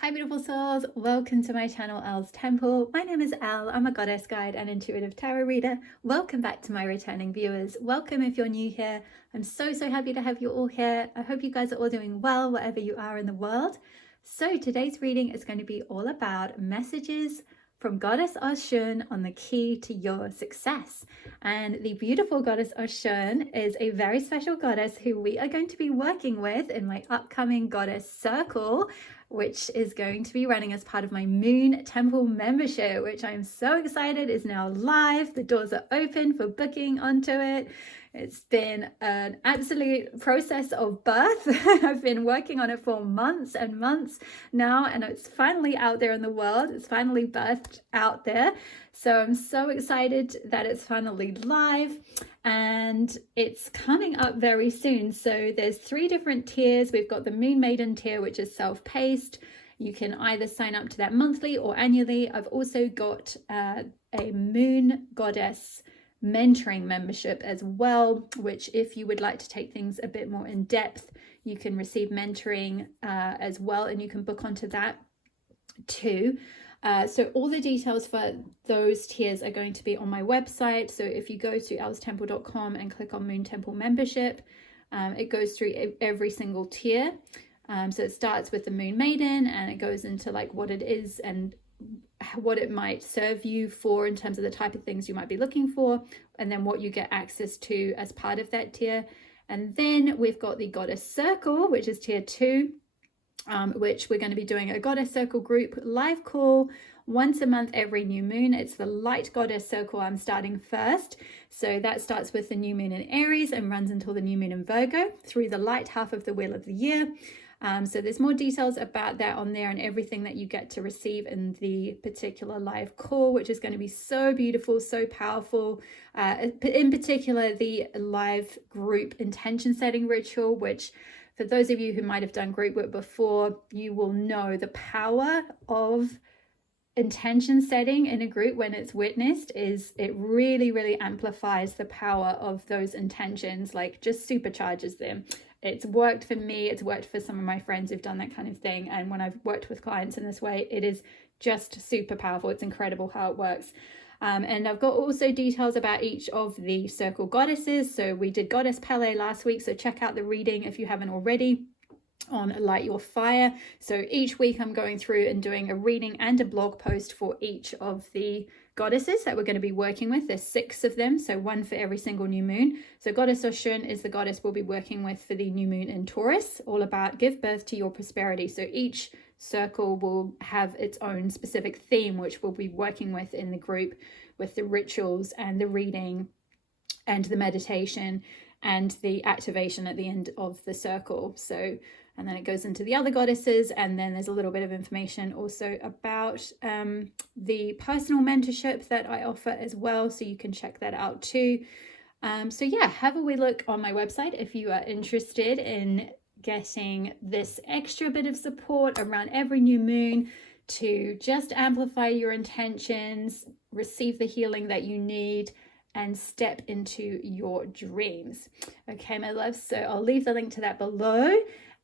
Hi beautiful souls, welcome to my channel Elle's Temple. My name is Elle, I'm a goddess guide and intuitive tarot reader. Welcome back to my returning viewers. Welcome if you're new here. I'm so happy to have you all here. I hope you guys are all doing well wherever you are in the world. So today's reading is going to be all about messages from Goddess Oshun on the key to your success. And the beautiful Goddess Oshun is a very special goddess who we are going to be working with in my upcoming Goddess Circle, which is going to be running as part of my Moon Temple membership, which I'm so excited is now live. The doors are open for booking onto it. It's been an absolute process of birth. I've been working on it for months and months now, and it's finally out there in the world. It's finally birthed out there. So I'm so excited that it's finally live and it's coming up very soon. So there's 3 different tiers. We've got the Moon Maiden tier, which is self-paced. You can either sign up to that monthly or annually. I've also got a Moon Goddess mentoring membership as well, which if you would like to take things a bit more in depth, you can receive mentoring as well, and you can book onto that too. So all the details for those tiers are going to be on my website. So if you go to ellstemple.com and click on Moon Temple membership, it goes through every single tier. So it starts with the Moon Maiden and it goes into like what it is and what it might serve you for in terms of the type of things you might be looking for, and then what you get access to as part of that tier. And then we've got the Goddess Circle, which is tier 2, which we're going to be doing a Goddess Circle group live call once a month every new moon. It's the Light Goddess Circle I'm starting first. So that starts with the new moon in Aries and runs until the new moon in Virgo through the light half of the wheel of the year. So there's more details about that on there and everything that you get to receive in the particular live call, which is going to be so beautiful, so powerful. In particular, the live group intention setting ritual, which for those of you who might have done group work before, you will know the power of intention setting in a group when it's witnessed is it really amplifies the power of those intentions, like just supercharges them. It's worked for me, it's worked for some of my friends who've done that kind of thing, and when I've worked with clients in this way, it is just super powerful. It's incredible how it works. And I've got also details about each of the circle goddesses. So we did Goddess Pele last week, so check out the reading if you haven't already on Light Your Fire. So each week I'm going through and doing a reading and a blog post for each of the goddesses that we're going to be working with. There's 6 of them, so 1 for every single new moon. So Goddess Oshun is the goddess we'll be working with for the new moon in Taurus, all about give birth to your prosperity. So each circle will have its own specific theme, which we'll be working with in the group, with the rituals and the reading and the meditation and the activation at the end of the circle. So, and then it goes into the other goddesses, and then there's a little bit of information also about the personal mentorship that I offer as well, so you can check that out too. So yeah, have a wee look on my website if you are interested in getting this extra bit of support around every new moon to just amplify your intentions, receive the healing that you need, and step into your dreams. Okay, my loves, so I'll leave the link to that below.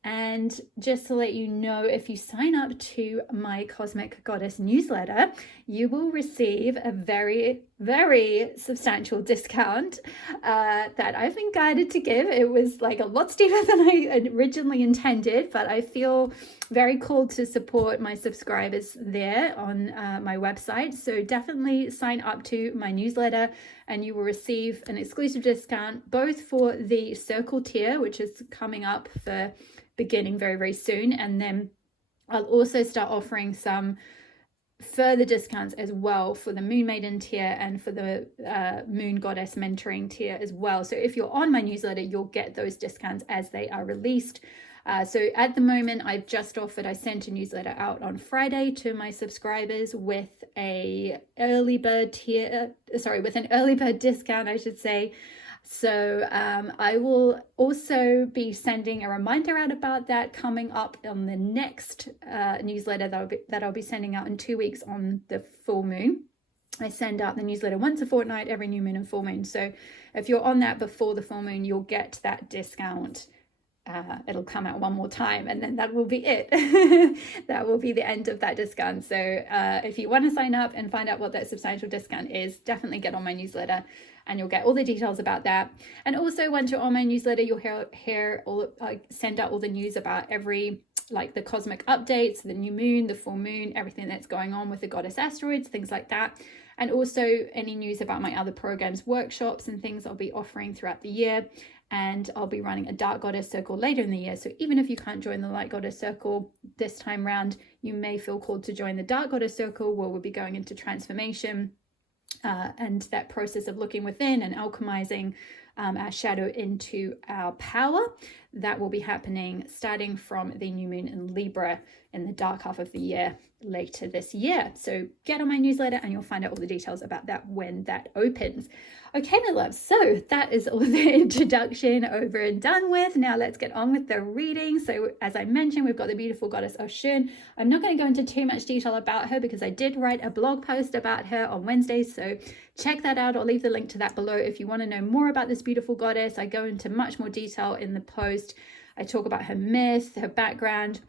And just to let you know, if you sign up to my Cosmic Goddess newsletter, you will receive a very substantial discount that I've been guided to give. It was like a lot steeper than I originally intended, but I feel very called to support my subscribers there on my website. So definitely sign up to my newsletter and you will receive an exclusive discount both for the Circle tier, which is coming up for beginning very soon, and then I'll also start offering some further discounts as well for the Moon Maiden tier and for the Moon Goddess mentoring tier as well. So if you're on my newsletter, you'll get those discounts as they are released. So at the moment, I've just offered, I sent a newsletter out on Friday to my subscribers with an early bird discount, I should say. So I will also be sending a reminder out about that coming up on the next newsletter that I'll be sending out in 2 weeks on the full moon. I send out the newsletter once a fortnight, every new moon and full moon. So if you're on that before the full moon, you'll get that discount it'll come out one more time, and then that will be it. That will be the end of that discount. So if you want to sign up and find out what that substantial discount is, definitely get on my newsletter, and you'll get all the details about that. And also, once you're on my newsletter, you'll hear all, send out all the news about every, like the cosmic updates, the new moon, the full moon, everything that's going on with the goddess asteroids, things like that. And also any news about my other programs, workshops and things I'll be offering throughout the year. And I'll be running a Dark Goddess Circle later in the year. So even if you can't join the Light Goddess Circle this time round, you may feel called to join the Dark Goddess Circle, where we'll be going into transformation and that process of looking within and alchemizing our shadow into our power. That will be happening starting from the new moon in Libra in the dark half of the year later this year. So get on my newsletter and you'll find out all the details about that when that opens. Okay, my loves, so that is all the introduction over and done with. Now let's get on with the reading. So as I mentioned, we've got the beautiful goddess Oshun. I'm not going to go into too much detail about her because I did write a blog post about her on Wednesday, so check that out. I'll leave the link to that below if you want to know more about this beautiful goddess. I go into much more detail in the post. I talk about her myth, her background,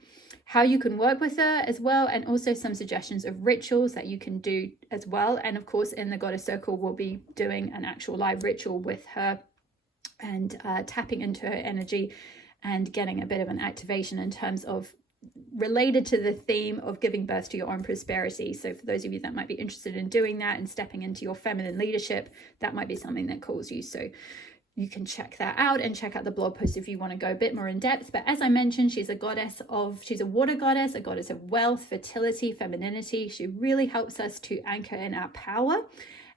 how you can work with her as well, and also some suggestions of rituals that you can do as well. And of course, in the Goddess Circle, we'll be doing an actual live ritual with her and tapping into her energy and getting a bit of an activation in terms of related to the theme of giving birth to your own prosperity. So for those of you that might be interested in doing that and stepping into your feminine leadership, that might be something that calls you. So you can check that out and check out the blog post if you want to go a bit more in depth. But as I mentioned, she's a water goddess, a goddess of wealth, fertility, femininity. She really helps us to anchor in our power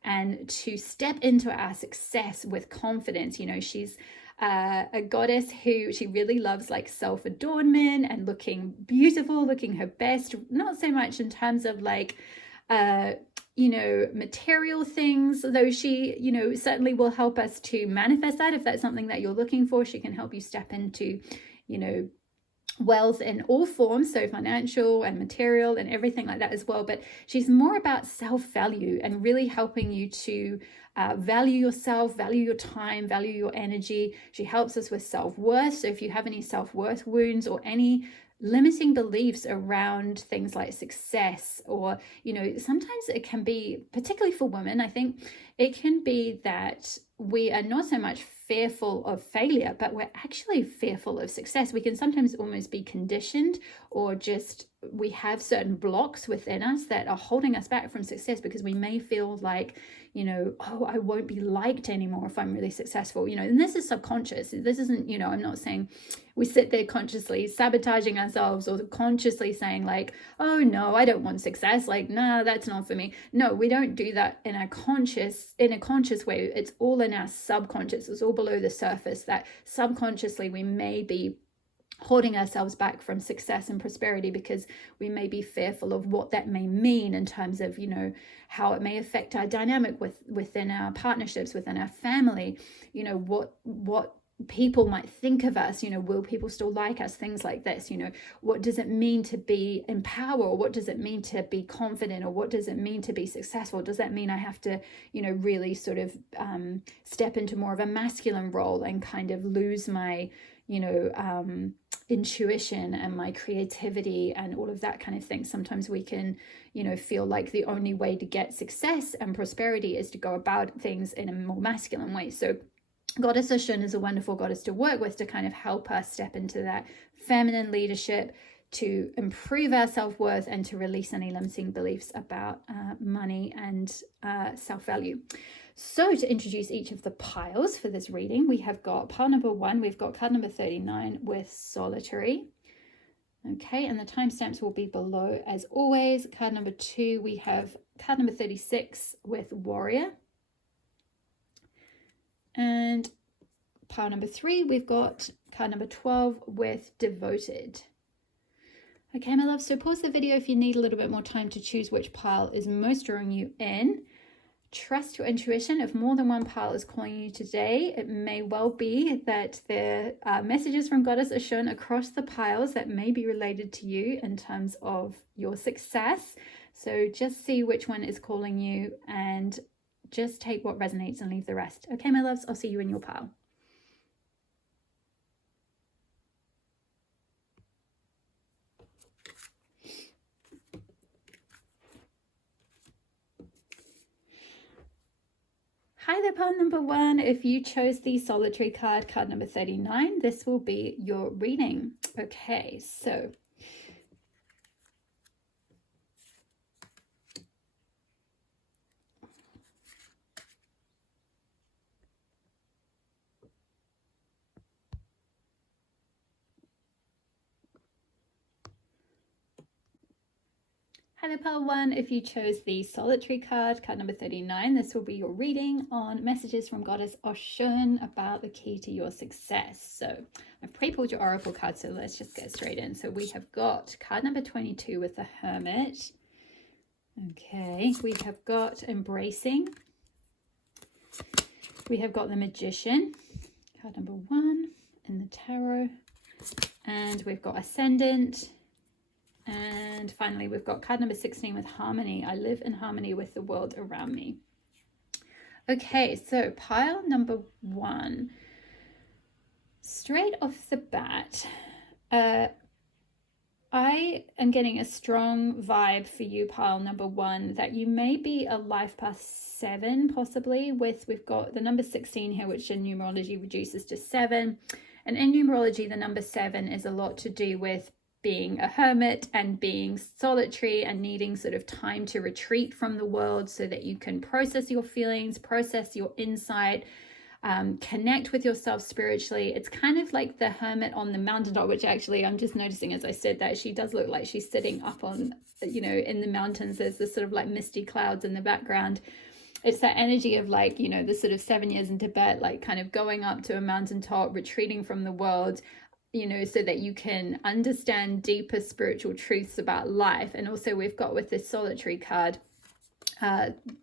and to step into our success with confidence. You know, she's a goddess who she really loves like self-adornment and looking beautiful, looking her best, not so much in terms of like, material things, though she, certainly will help us to manifest that. If that's something that you're looking for, she can help you step into, wealth in all forms, so financial and material and everything like that as well. But she's more about self-value and really helping you to value yourself, value your time, value your energy. She helps us with self-worth. So if you have any self-worth wounds or any limiting beliefs around things like success, or sometimes it can be, particularly for women, I think it can be that we are not so much fearful of failure, but we're actually fearful of success. We can sometimes almost be conditioned, or just we have certain blocks within us that are holding us back from success because we may feel like, oh, I won't be liked anymore if I'm really successful, and this is subconscious. This isn't, I'm not saying we sit there consciously sabotaging ourselves or consciously saying like, oh no, I don't want success. Like, nah, that's not for me. No, we don't do that in a conscious way. It's all in our subconscious. It's all below the surface that subconsciously we may be holding ourselves back from success and prosperity because we may be fearful of what that may mean in terms of, how it may affect our dynamic within our partnerships, within our family, what people might think of us, will people still like us, things like this, what does it mean to be in power, or what does it mean to be confident, or what does it mean to be successful? Does that mean I have to, really sort of step into more of a masculine role and kind of lose my, intuition and my creativity and all of that kind of thing? Sometimes we can, feel like the only way to get success and prosperity is to go about things in a more masculine way. So Goddess Oshun is a wonderful goddess to work with to kind of help us step into that feminine leadership, to improve our self-worth, and to release any limiting beliefs about money and self-value. So to introduce each of the piles for this reading, we have got pile number 1, we've got card number 39 with Solitary. Okay, and the timestamps will be below as always. Card number 2, we have card number 36 with Warrior. And pile number 3, we've got card number 12 with Devoted. Okay, my love, so pause the video if you need a little bit more time to choose which pile is most drawing you in. Trust your intuition. If more than one pile is calling you today, it may well be that there are messages from Goddess Oshun across the piles that may be related to you in terms of your success. So just see which one is calling you and just take what resonates and leave the rest. Okay, my loves, I'll see you in your pile. Hi there, pile number one. If you chose the solitary card, card number 39, this will be your reading. Okay, so hi there, pile one. If you chose the solitary card, card number 39, this will be your reading on messages from Goddess Oshun about the key to your success. So I've pre-pulled your oracle card, so let's just get straight in. So we have got card number 22 with the Hermit. Okay, we have got Embracing. We have got the Magician, card number 1 in the tarot. And we've got Ascendant. And finally, we've got card number 16 with Harmony. I live in harmony with the world around me. Okay, so pile number 1. Straight off the bat, I am getting a strong vibe for you, pile number 1, that you may be a life path 7, possibly. We've got the number 16 here, which in numerology reduces to 7. And in numerology, the number 7 is a lot to do with being a hermit and being solitary and needing sort of time to retreat from the world so that you can process your feelings, process your insight, connect with yourself spiritually. It's kind of like the hermit on the mountaintop, which actually I'm just noticing as I said that she does look like she's sitting up on, you know, in the mountains. There's this sort of like misty clouds in the background. It's that energy of like, you know, the sort of 7 years in Tibet, like kind of going up to a mountaintop, retreating from the world, you know, so that you can understand deeper spiritual truths about life. And also we've got with this solitary card,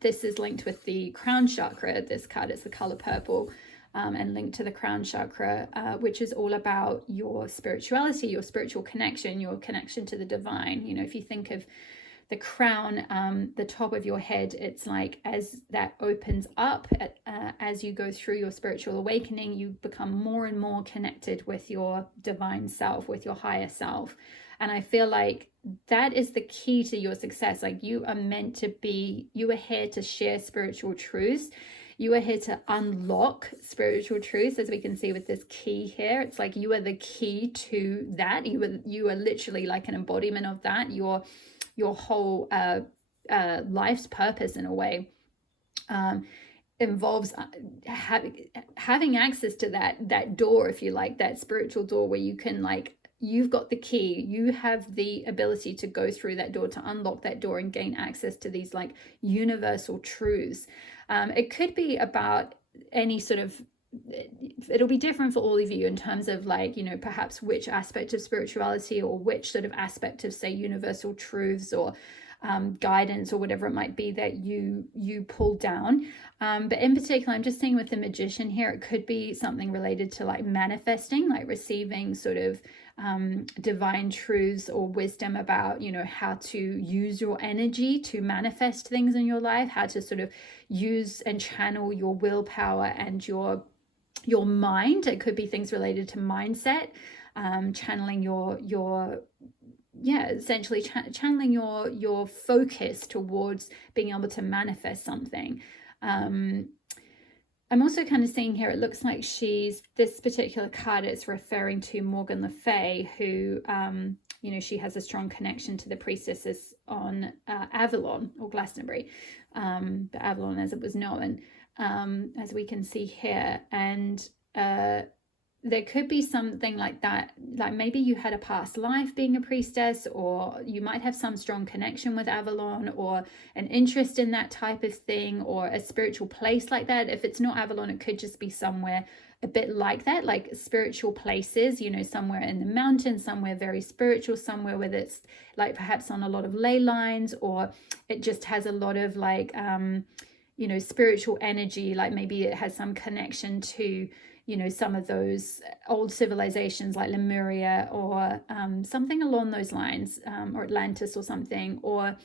this is linked with the crown chakra. This card is the color purple, and linked to the crown chakra, which is all about your spirituality, your spiritual connection, your connection to the divine. You know, if you think of the crown, the top of your head, it's like as that opens up, as you go through your spiritual awakening, you become more and more connected with your divine self, with your higher self. And I feel like that is the key to your success. Like you are meant to be, you are here to share spiritual truths. You are here to unlock spiritual truths, as we can see with this key here. It's like you are the key to that. You are literally like an embodiment of that. Your whole life's purpose, in a way, involves having access to that door, if you like, that spiritual door where you can, like, you've got the key, you have the ability to go through that door, to unlock that door and gain access to these like universal truths. It could be about any sort of, it'll be different for all of you in terms of like, you know, perhaps which aspect of spirituality or which sort of aspect of, say, universal truths or guidance or whatever it might be that you pull down. But in particular, I'm just saying with the Magician here, it could be something related to like manifesting, like receiving sort of divine truths or wisdom about, you know, how to use your energy to manifest things in your life, how to sort of use and channel your willpower and your mind. It could be things related to mindset, channeling your essentially channeling your focus towards being able to manifest something. I'm also kind of seeing here, it looks like this particular card is referring to Morgan Le Fay, who, you know, she has a strong connection to the priestesses on Avalon or Glastonbury, but Avalon as it was known, as we can see here. And there could be something like that, like maybe you had a past life being a priestess, or you might have some strong connection with Avalon or an interest in that type of thing, or a spiritual place like that. If it's not Avalon, it could just be somewhere a bit like that, like spiritual places, you know, somewhere in the mountains, somewhere very spiritual, somewhere where it's like perhaps on a lot of ley lines, or it just has a lot of like, you know, spiritual energy, like maybe it has some connection to, you know, some of those old civilizations like Lemuria or something along those lines, or Atlantis or something. Or,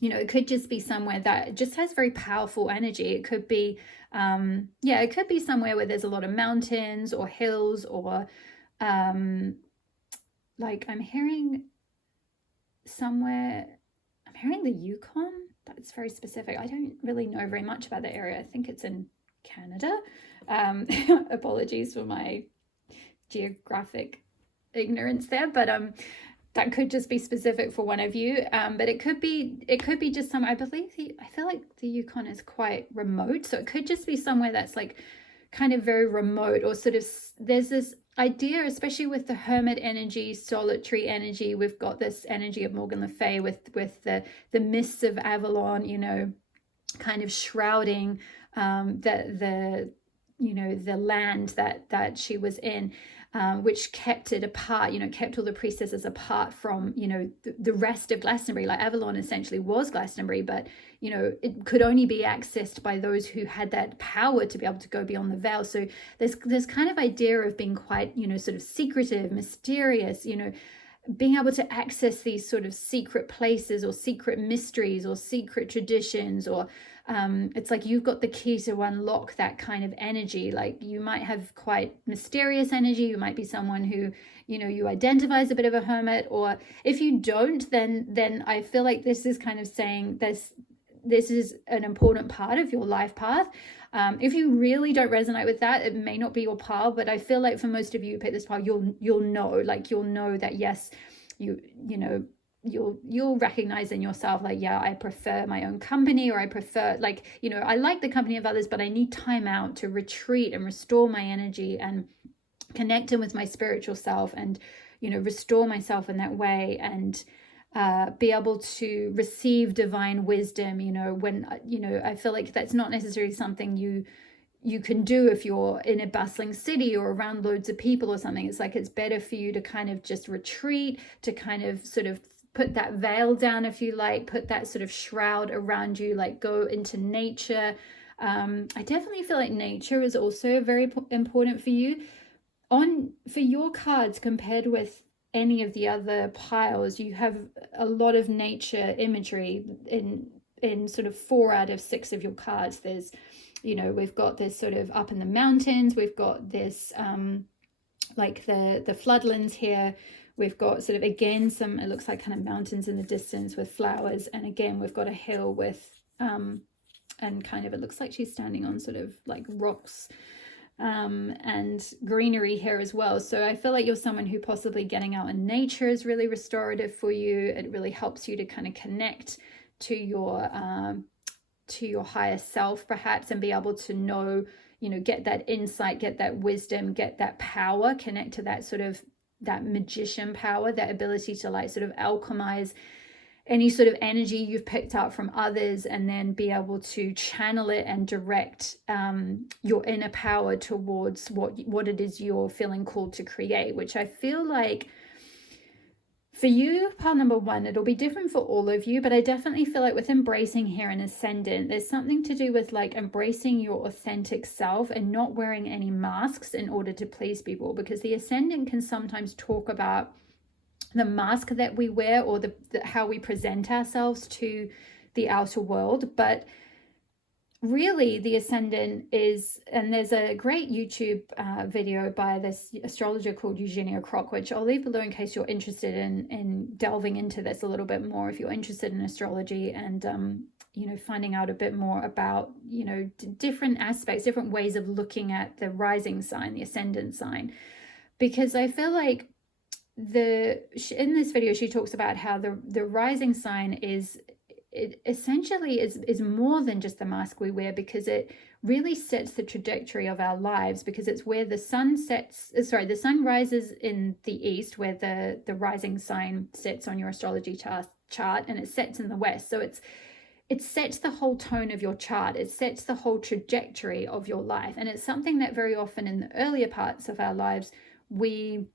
you know, it could just be somewhere that just has very powerful energy. It could be, it could be somewhere where there's a lot of mountains or hills, or like I'm hearing the Yukon. That's very specific. I don't really know very much about the area. I think it's in Canada. Apologies for my geographic ignorance there, but that could just be specific for one of you. But it could be just some, I believe I feel like the Yukon is quite remote, so it could just be somewhere that's like kind of very remote, or sort of, there's this idea, especially with the hermit energy, solitary energy. We've got this energy of Morgan Le Fay with the mists of Avalon, you know, kind of shrouding the you know, the land that she was in, which kept it apart, you know, kept all the priestesses apart from, you know, the rest of Glastonbury. Like Avalon essentially was Glastonbury, but, you know, it could only be accessed by those who had that power to be able to go beyond the veil. So there's kind of idea of being quite, you know, sort of secretive, mysterious, you know, being able to access these sort of secret places or secret mysteries or secret traditions, or it's like you've got the key to unlock that kind of energy. Like you might have quite mysterious energy. You might be someone who, you know, you identify as a bit of a hermit, or if you don't, then I feel like this is kind of saying this is an important part of your life path. If you really don't resonate with that, it may not be your path, but I feel like for most of you who pick this path, you'll know, like you'll know that yes, you know, you'll recognize in yourself, like, yeah, I prefer my own company, or I prefer, like, you know, I like the company of others, but I need time out to retreat and restore my energy and connect in with my spiritual self, and, you know, restore myself in that way, and be able to receive divine wisdom, you know, when, you know, I feel like that's not necessarily something you can do if you're in a bustling city or around loads of people or something. It's like, it's better for you to kind of just retreat, to kind of sort of put that veil down, if you like, put that sort of shroud around you, like go into nature. I definitely feel like nature is also very important for you. For your cards, compared with any of the other piles, you have a lot of nature imagery in sort of 4 out of 6 of your cards. There's, you know, we've got this sort of up in the mountains, we've got this like the floodlands here, we've got sort of, again, some, it looks like kind of mountains in the distance with flowers, and again we've got a hill with and kind of, it looks like she's standing on sort of like rocks, and greenery here as well. So I feel like you're someone who possibly getting out in nature is really restorative for you. It really helps you to kind of connect to your higher self perhaps, and be able to know, you know, get that insight, get that wisdom, get that power, connect to that sort of, that magician power, that ability to like sort of alchemize any sort of energy you've picked up from others, and then be able to channel it and direct your inner power towards what it is you're feeling called to create. Which I feel like for you, pile number 1, it'll be different for all of you, but I definitely feel like with embracing here an ascendant, there's something to do with like embracing your authentic self and not wearing any masks in order to please people, because the ascendant can sometimes talk about the mask that we wear, or the how we present ourselves to the outer world. But really the ascendant is, and there's a great YouTube video by this astrologer called Eugenia Kroc, which I'll leave below in case you're interested in delving into this a little bit more, if you're interested in astrology and you know, finding out a bit more about, you know, different aspects, different ways of looking at the rising sign, the ascendant sign. Because I feel like in this video she talks about how the rising sign is, it essentially is more than just the mask we wear, because it really sets the trajectory of our lives, because it's where the sun the sun rises in the east, where the rising sign sets on your astrology chart, and it sets in the west. So it sets the whole tone of your chart, it sets the whole trajectory of your life. And it's something that very often in the earlier parts of our lives we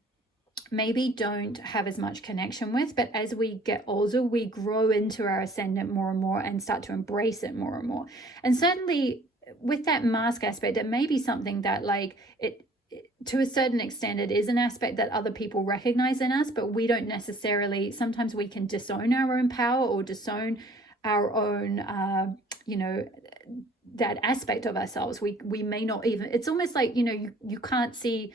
maybe don't have as much connection with, but as we get older we grow into our ascendant more and more and start to embrace it more and more. And certainly with that mask aspect, it may be something that, like, it to a certain extent it is an aspect that other people recognize in us, but we don't necessarily, sometimes we can disown our own power or disown our own you know, that aspect of ourselves. We may not even, it's almost like, you know, you can't see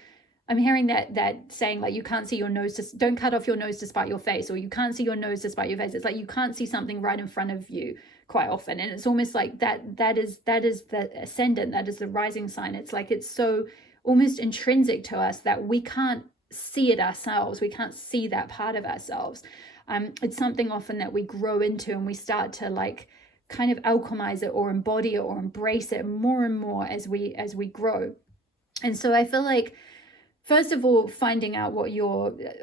I'm hearing that saying like, you can't see your nose, don't cut off your nose to spite your face, or you can't see your nose to spite your face. It's like you can't see something right in front of you quite often, and it's almost like that is the ascendant, that is the rising sign. It's like it's so almost intrinsic to us that we can't see it ourselves. We can't see that part of ourselves. It's something often that we grow into, and we start to like kind of alchemize it or embody it or embrace it more and more as we grow. And so I feel like, first of all, finding out what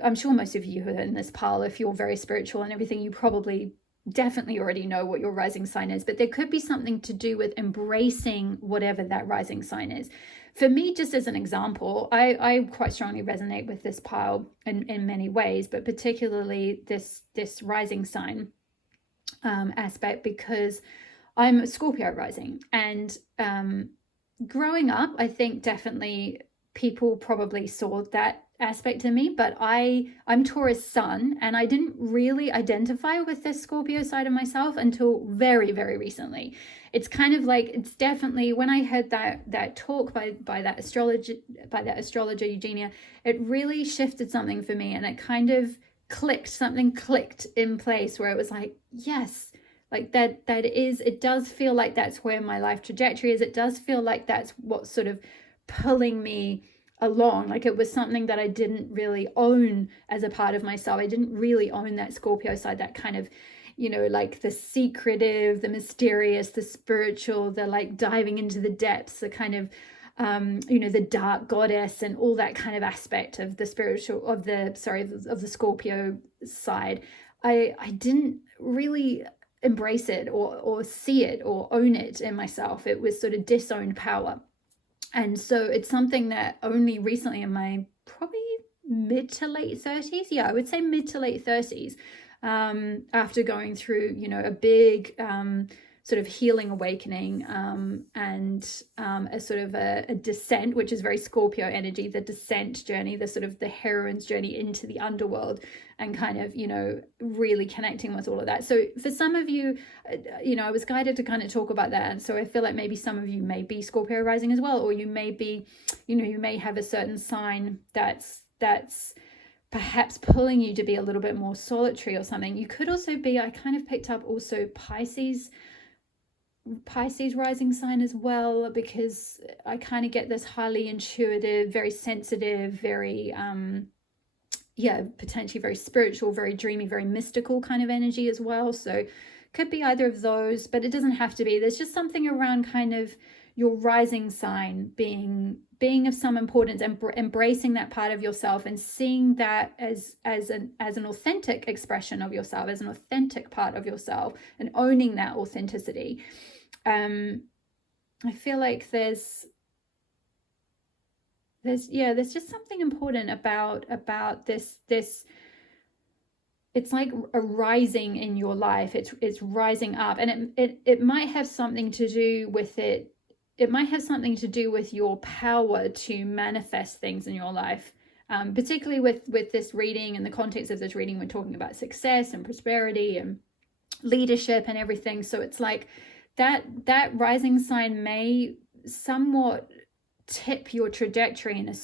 I'm sure most of you who are in this pile, if you're very spiritual and everything, you probably definitely already know what your rising sign is, but there could be something to do with embracing whatever that rising sign is. For me, just as an example, I quite strongly resonate with this pile in many ways, but particularly this rising sign aspect, because I'm a Scorpio rising, and growing up, I think definitely people probably saw that aspect in me, but I'm Taurus sun, and I didn't really identify with this Scorpio side of myself until very, very recently. It's kind of like, it's definitely when I heard that talk by that astrologer Eugenia, it really shifted something for me, and it kind of something clicked in place where it was like, yes, like it does feel like that's where my life trajectory is. It does feel like that's what's sort of pulling me along. Like it was something that I didn't really own as a part of myself. I didn't really own that Scorpio side, that kind of, like the secretive, the mysterious, the spiritual, the like diving into the depths, the kind of the dark goddess and all that kind of aspect of the spiritual, of the Scorpio side. I didn't really embrace it or see it or own it in myself. It was sort of disowned power. And so it's something that only recently, in my probably mid to late 30s, I would say mid to late 30s, after going through, a big sort of healing awakening, and a sort of a descent, which is very Scorpio energy, the descent journey, the sort of the heroine's journey into the underworld, and kind of, really connecting with all of that. So for some of you, I was guided to kind of talk about that. And so I feel like maybe some of you may be Scorpio rising as well, or you may be, you may have a certain sign that's perhaps pulling you to be a little bit more solitary or something. You could also be, I kind of picked up also Pisces rising sign as well, because I kind of get this highly intuitive, very sensitive, very potentially very spiritual, very dreamy, very mystical kind of energy as well. So could be either of those, but it doesn't have to be. There's just something around kind of your rising sign being of some importance, and embracing that part of yourself and seeing that as an authentic expression of yourself, as an authentic part of yourself, and owning that authenticity. I feel like there's just something important about this. It's like a rising in your life. It's rising up, and it might have something to do with it. It might have something to do with your power to manifest things in your life. Particularly with this reading, and the context of this reading, we're talking about success and prosperity and leadership and everything. So it's like that rising sign may somewhat tip your trajectory on a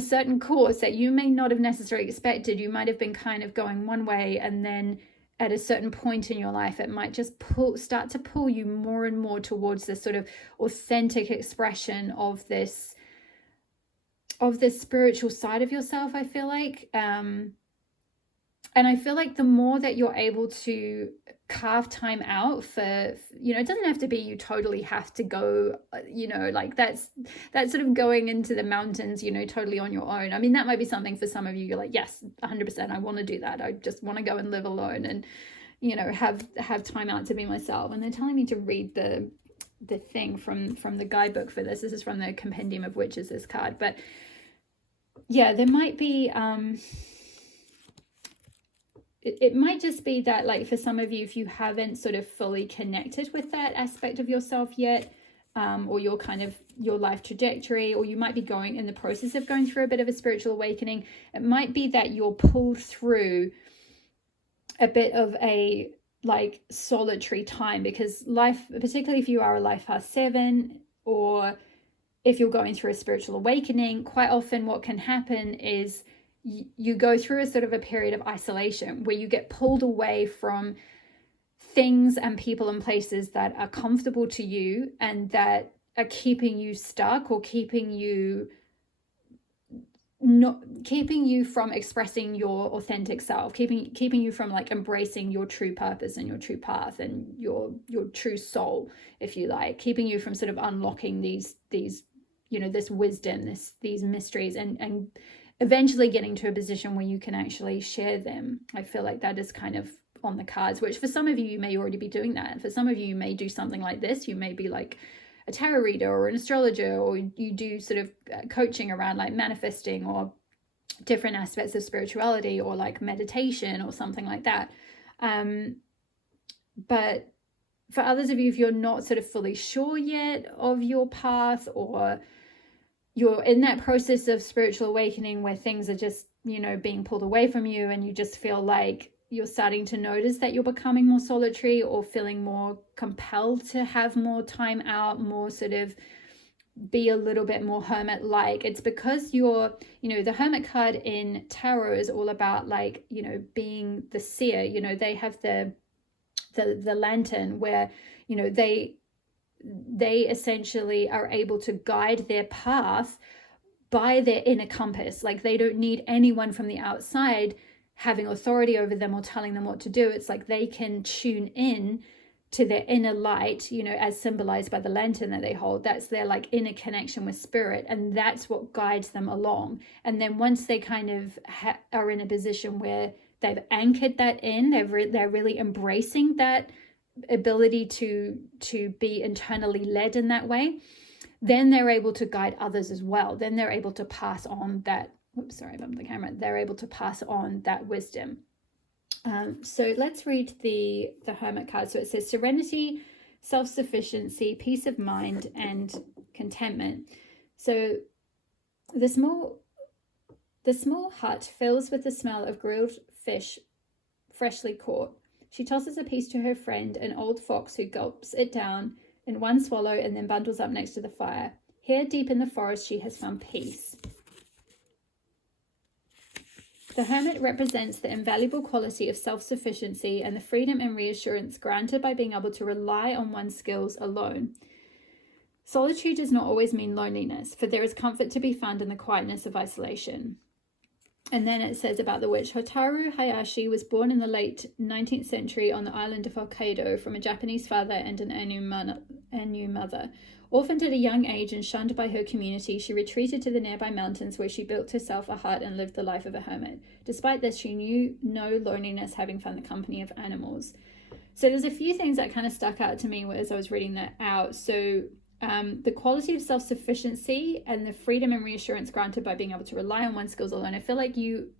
certain course that you may not have necessarily expected. You might have been kind of going one way, and then at a certain point in your life, it might just start to pull you more and more towards this sort of authentic expression of this spiritual side of yourself, I feel like. And I feel like the more that you're able to carve time out for, it doesn't have to be you totally have to go, like that's sort of going into the mountains, totally on your own. I mean, that might be something for some of you. You're like, yes, 100%, I want to do that. I just want to go and live alone and, have time out to be myself. And they're telling me to read the thing from the guidebook for this. This is from the Compendium of Witches, this card. But yeah, there might be, it might just be that, like, for some of you, if you haven't sort of fully connected with that aspect of yourself yet, or your kind of your life trajectory, or you might be going in the process of going through a bit of a spiritual awakening, it might be that you're pulled through a bit of a like solitary time, because life, particularly if you are a life path 7, or if you're going through a spiritual awakening, quite often what can happen is you go through a sort of a period of isolation where you get pulled away from things and people and places that are comfortable to you and that are keeping you stuck or keeping you from expressing your authentic self, keeping you from like embracing your true purpose and your true path and your true soul, if you like, keeping you from sort of unlocking these this wisdom, these mysteries, and eventually getting to a position where you can actually share them. I feel like that is kind of on the cards, which for some of you may already be doing that. For some of you may do something like this. You may be like a tarot reader or an astrologer, or you do sort of coaching around like manifesting or different aspects of spirituality or like meditation or something like that. But for others of you, if you're not sort of fully sure yet of your path, or you're in that process of spiritual awakening where things are just, being pulled away from you, and you just feel like you're starting to notice that you're becoming more solitary or feeling more compelled to have more time out, more sort of be a little bit more hermit-like, it's because you're, the Hermit card in tarot is all about like, being the seer. They have the lantern where, they essentially are able to guide their path by their inner compass. Like they don't need anyone from the outside having authority over them or telling them what to do. It's like they can tune in to their inner light, as symbolized by the lantern that they hold. That's their like inner connection with spirit, and that's what guides them along. And then once they kind of are in a position where they've anchored that in, they're really embracing that ability to be internally led in that way, then they're able to guide others as well. Then they're able to pass on that, oops, sorry, I bumped the camera. They're able to pass on that wisdom. So let's read the Hermit card. So it says serenity, self-sufficiency, peace of mind, and contentment. So the small hut fills with the smell of grilled fish freshly caught. She tosses a piece to her friend, an old fox, who gulps it down in one swallow and then bundles up next to the fire. Here, deep in the forest, she has found peace. The hermit represents the invaluable quality of self-sufficiency and the freedom and reassurance granted by being able to rely on one's skills alone. Solitude does not always mean loneliness, for there is comfort to be found in the quietness of isolation. And then it says about the witch, Hotaru Hayashi was born in the late 19th century on the island of Hokkaido from a Japanese father and an Ainu mother. Orphaned at a young age and shunned by her community, she retreated to the nearby mountains where she built herself a hut and lived the life of a hermit. Despite this, she knew no loneliness, having found the company of animals. So there's a few things that kind of stuck out to me as I was reading that out. So the quality of self-sufficiency and the freedom and reassurance granted by being able to rely on one's skills alone. I feel like you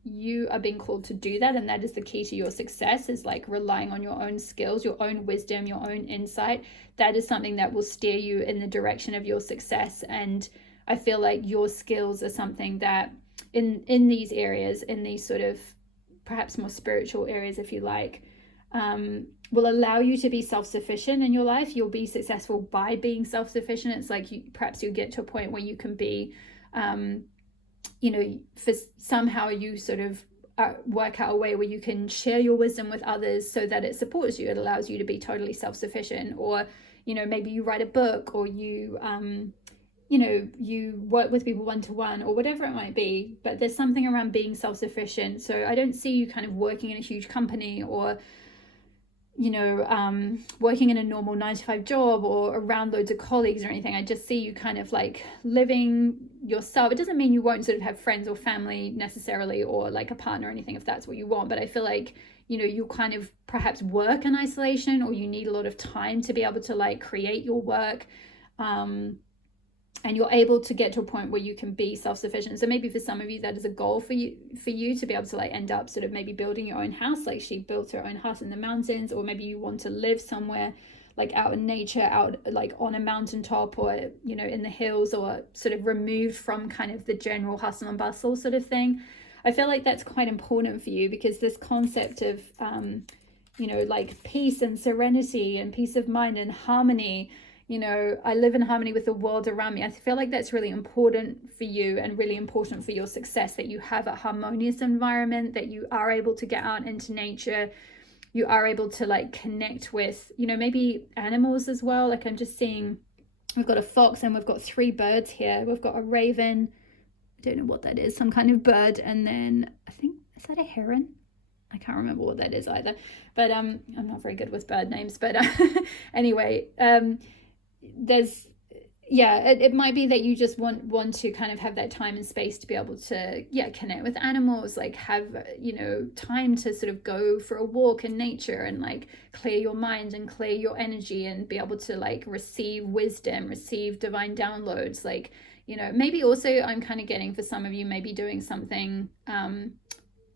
are being called to do that, and that is the key to your success, is like relying on your own skills, your own wisdom, your own insight. That is something that will steer you in the direction of your success. And I feel like your skills are something that in these areas, in these sort of perhaps more spiritual areas, if you like, will allow you to be self-sufficient in your life. You'll be successful by being self-sufficient. It's like perhaps you'll get to a point where you can be, somehow you sort of work out a way where you can share your wisdom with others so that it supports you. It allows you to be totally self-sufficient. Or, maybe you write a book, or you work with people one-to-one, or whatever it might be. But there's something around being self-sufficient. So I don't see you kind of working in a huge company, or working in a normal 9-to-5 job, or around loads of colleagues or anything. I just see you kind of like living yourself. It doesn't mean you won't sort of have friends or family necessarily, or like a partner or anything, if that's what you want. But I feel like, you kind of perhaps work in isolation, or you need a lot of time to be able to like create your work. And you're able to get to a point where you can be self-sufficient. So maybe for some of you, that is a goal for you to be able to like end up sort of maybe building your own house, like she built her own house in the mountains. Or maybe you want to live somewhere like out in nature, out like on a mountaintop, or in the hills, or sort of removed from kind of the general hustle and bustle sort of thing. I feel like that's quite important for you, because this concept of like peace and serenity and peace of mind and harmony, you know, I live in harmony with the world around me. I feel like that's really important for you and really important for your success, that you have a harmonious environment, that you are able to get out into nature, you are able to like connect with, you know, maybe animals as well. Like I'm just seeing, we've got a fox and we've got 3 birds here. We've got a raven, I don't know what that is, some kind of bird, and then I think, is that a heron? I can't remember what that is either, but I'm not very good with bird names, but anyway, there's, yeah, it might be that you just want to kind of have that time and space to be able to, yeah, connect with animals, like have, you know, time to sort of go for a walk in nature and like clear your mind and clear your energy and be able to like receive wisdom, receive divine downloads. Like, you know, maybe also I'm kind of getting for some of you, maybe doing something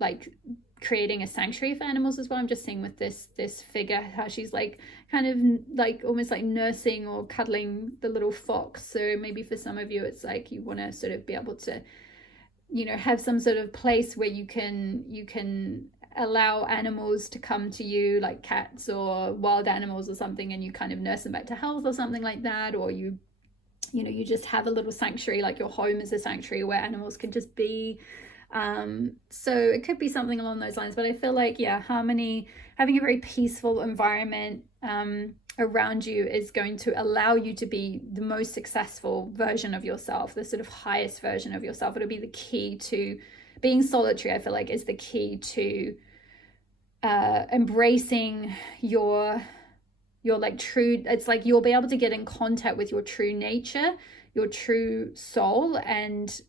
like creating a sanctuary for animals as well. I'm just seeing with this figure how she's like kind of like almost like nursing or cuddling the little fox. So maybe for some of you it's like you want to sort of be able to, you know, have some sort of place where you can allow animals to come to you, like cats or wild animals or something, and you kind of nurse them back to health or something like that. Or you know, you just have a little sanctuary, like your home is a sanctuary where animals can just be. So it could be something along those lines, but I feel like, yeah, harmony, having a very peaceful environment around you is going to allow you to be the most successful version of yourself, the sort of highest version of yourself. It'll be the key to being solitary, I feel like, is the key to embracing your like true, it's like you'll be able to get in contact with your true nature, your true soul, and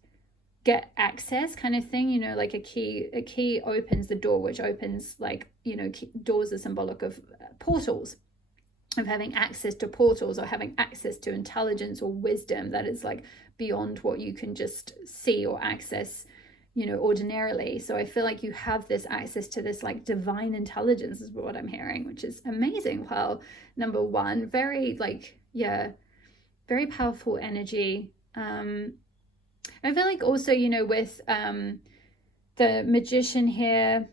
get access kind of thing. You know, like a key opens the door, which opens, like, you know, doors are symbolic of portals, of having access to portals or having access to intelligence or wisdom that is like beyond what you can just see or access, you know, ordinarily. So I feel like you have this access to this like divine intelligence is what I'm hearing, which is amazing. Well, number one, very like, yeah, very powerful energy. I feel like also, you know, with the Magician here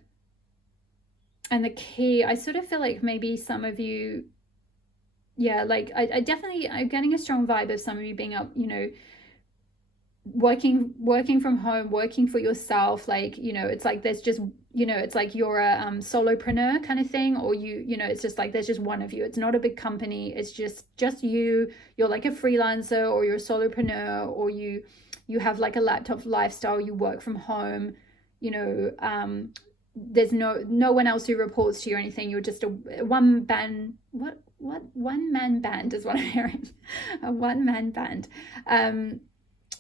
and the key, I sort of feel like maybe some of you, yeah, like I definitely, I'm getting a strong vibe of some of you being up, you know, working from home, working for yourself. Like, you know, it's like there's just, you know, it's like you're a solopreneur kind of thing, or you know, it's just like there's just one of you. It's not a big company. It's just you're like a freelancer, or you're a solopreneur, or you have like a laptop lifestyle, you work from home, you know, there's no one else who reports to you or anything. You're just a one man, what one man band is what I'm hearing. A one man band.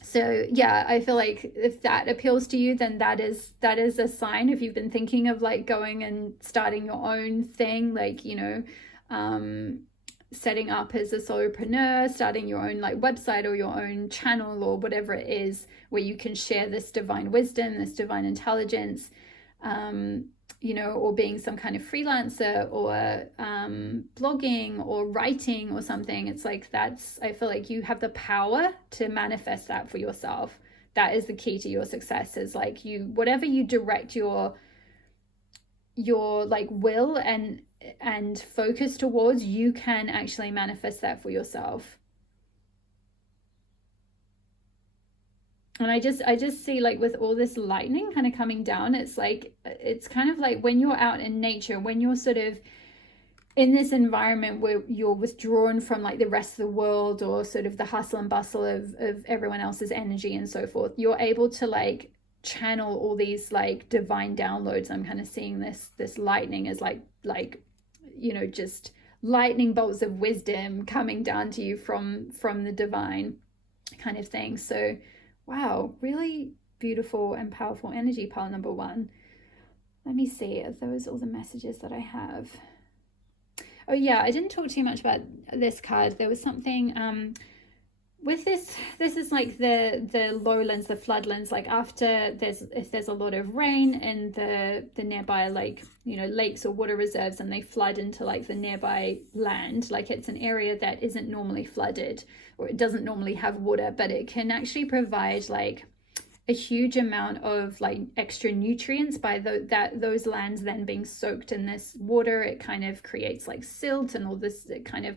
So yeah, I feel like if that appeals to you, then that is a sign. If you've been thinking of like going and starting your own thing, like, you know, setting up as a solopreneur, starting your own like website or your own channel or whatever it is, where you can share this divine wisdom, this divine intelligence, you know, or being some kind of freelancer or blogging or writing or something. It's like that's, I feel like you have the power to manifest that for yourself. That is the key to your success, is like you, whatever you direct your like will and focus towards, you can actually manifest that for yourself. And I just see like with all this lightning kind of coming down, it's like, it's kind of like when you're out in nature, when you're sort of in this environment where you're withdrawn from like the rest of the world or sort of the hustle and bustle of everyone else's energy and so forth, you're able to like channel all these like divine downloads. I'm kind of seeing this lightning as like, you know, just lightning bolts of wisdom coming down to you from the divine kind of thing. So wow, really beautiful and powerful energy, pile number one. Let me see, are those all the messages that I have? Oh yeah, I didn't talk too much about this card. There was something with this is like the lowlands, the floodlands, like after if there's a lot of rain in the nearby, like, you know, lakes or water reserves, and they flood into like the nearby land, like it's an area that isn't normally flooded, or it doesn't normally have water, but it can actually provide like a huge amount of like extra nutrients by those lands then being soaked in this water. It kind of creates like silt and all this kind of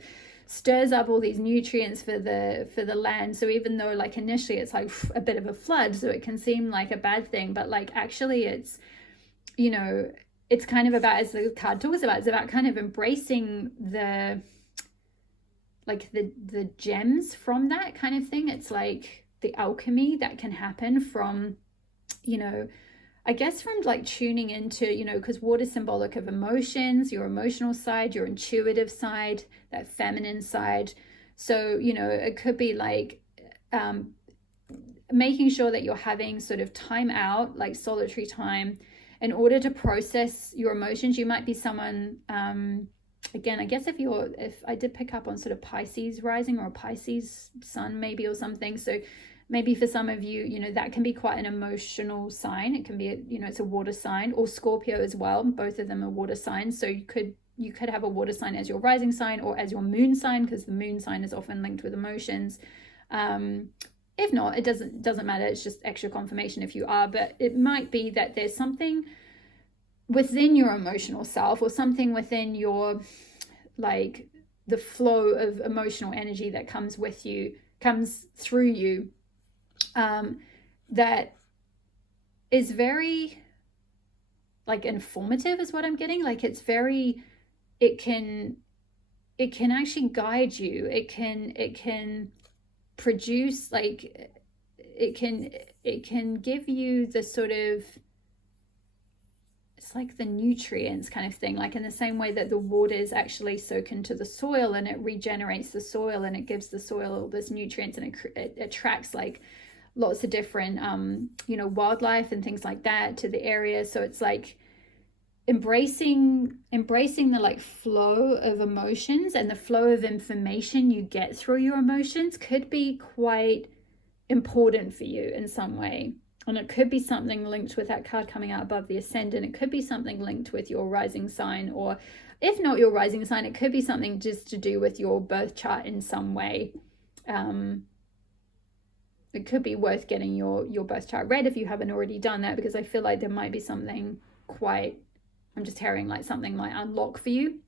stirs up all these nutrients for the land. So even though like initially it's like a bit of a flood, so it can seem like a bad thing, but like actually it's, you know, it's kind of about, as the card talks about, it's about kind of embracing the like the gems from that kind of thing. It's like the alchemy that can happen from, you know, I guess from like tuning into, you know, because water is symbolic of emotions, your emotional side, your intuitive side, that feminine side. So, you know, it could be like making sure that you're having sort of time out, like solitary time, in order to process your emotions. You might be someone, again, I guess if I did pick up on sort of Pisces rising or a Pisces sun maybe or something. So maybe for some of you, you know, that can be quite an emotional sign. It can be, you know, it's a water sign, or Scorpio as well. Both of them are water signs. So you could have a water sign as your rising sign or as your moon sign, because the moon sign is often linked with emotions. If not, it doesn't matter. It's just extra confirmation if you are. But it might be that there's something within your emotional self, or something within your, like, the flow of emotional energy that comes through you, that is very like informative is what I'm getting. Like it can actually guide you. It can produce, like it can give you the sort of, it's like the nutrients kind of thing, like in the same way that the waters actually soak into the soil and it regenerates the soil and it gives the soil all this nutrients, and it attracts like lots of different you know, wildlife and things like that to the area. So it's like embracing the like flow of emotions and the flow of information you get through your emotions could be quite important for you in some way. And it could be something linked with that card coming out above, the ascendant. It could be something linked with your rising sign, or if not your rising sign, it could be something just to do with your birth chart in some way. It could be worth getting your birth chart read if you haven't already done that, because I feel like there might be something quite, I'm just hearing like something might unlock for you.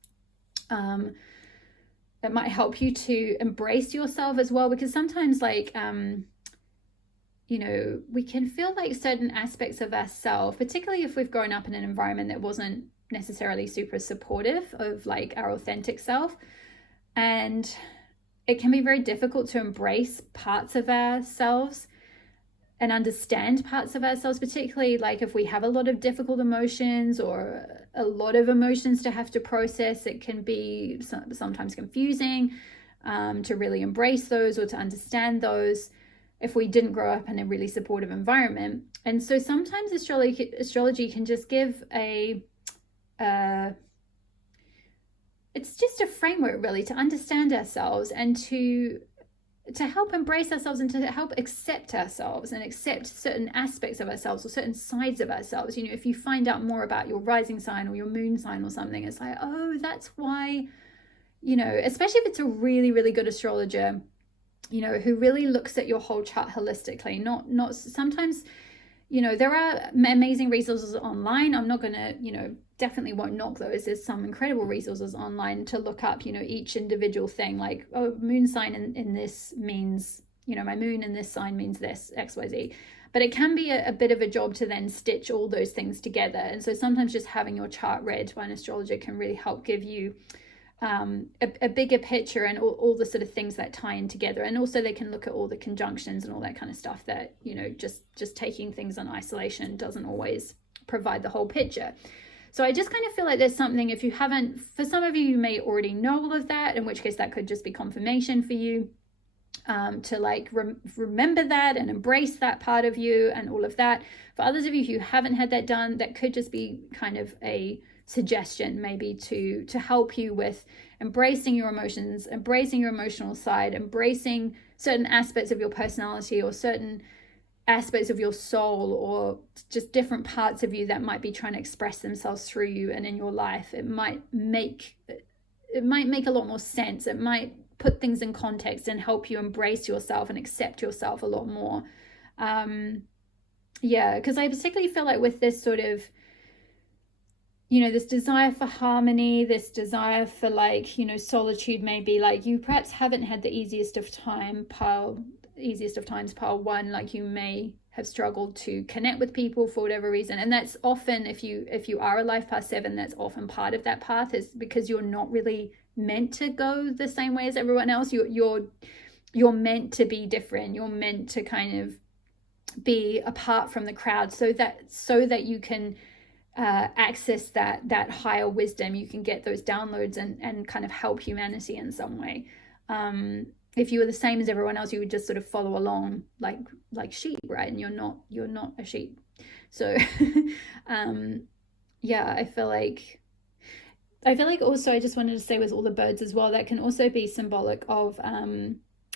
It might help you to embrace yourself as well, because sometimes like, you know, we can feel like certain aspects of ourselves, particularly if we've grown up in an environment that wasn't necessarily super supportive of like our authentic self. And it can be very difficult to embrace parts of ourselves and understand parts of ourselves, particularly like if we have a lot of difficult emotions or a lot of emotions to have to process. It can be sometimes confusing to really embrace those or to understand those if we didn't grow up in a really supportive environment. And so sometimes astrology can just give it's just a framework really to understand ourselves and to help embrace ourselves and to help accept ourselves and accept certain aspects of ourselves or certain sides of ourselves. You know, if you find out more about your rising sign or your moon sign or something, it's like, oh, that's why, you know, especially if it's a really, really good astrologer, you know, who really looks at your whole chart holistically. Not sometimes, you know, there are amazing resources online. I'm not going to, you know, definitely won't knock those. There's some incredible resources online to look up, you know, each individual thing, like, oh, moon sign in this means, you know, my moon in this sign means this, XYZ. But it can be a bit of a job to then stitch all those things together. And so sometimes just having your chart read by an astrologer can really help give you a bigger picture and all the sort of things that tie in together. And also they can look at all the conjunctions and all that kind of stuff that, you know, just taking things in isolation doesn't always provide the whole picture. So I just kind of feel like there's something, if you haven't, for some of you, you may already know all of that, in which case that could just be confirmation for you to like remember that and embrace that part of you and all of that. For others of you who haven't had that done, that could just be kind of a suggestion maybe to help you with embracing your emotions, embracing your emotional side, embracing certain aspects of your personality or certain aspects of your soul, or just different parts of you that might be trying to express themselves through you and in your life. It might make a lot more sense. It might put things in context and help you embrace yourself and accept yourself a lot more. Yeah, because I particularly feel like with this sort of, you know, this desire for harmony, this desire for like, you know, solitude. Maybe like you perhaps haven't had the easiest of times, pile one, like you may have struggled to connect with people for whatever reason. And that's often, if you are a life path 7, that's often part of that path, is because you're not really meant to go the same way as everyone else. You're meant to be different. You're meant to kind of be apart from the crowd, so that you can access that higher wisdom. You can get those downloads and kind of help humanity in some way. If you were the same as everyone else, you would just sort of follow along like sheep, right? And you're not a sheep. So yeah, I feel like also, I just wanted to say, with all the birds as well, that can also be symbolic of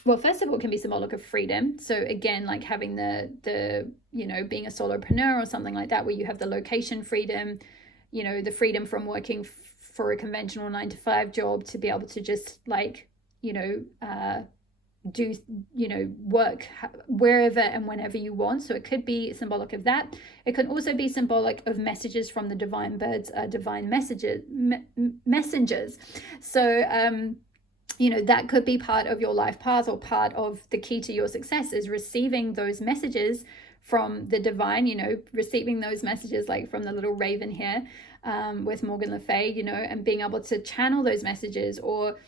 well, first of all, it can be symbolic of freedom. So again, like having the you know, being a solopreneur or something like that, where you have the location freedom, you know, the freedom from working for a conventional 9-to-5 job to be able to just like, you know, do, you know, work wherever and whenever you want. So it could be symbolic of that. It can also be symbolic of messages from the divine birds, divine messengers. So you know, that could be part of your life path, or part of the key to your success is receiving those messages from the divine, you know, receiving those messages like from the little raven here with Morgan Le Fay, you know, and being able to channel those messages, or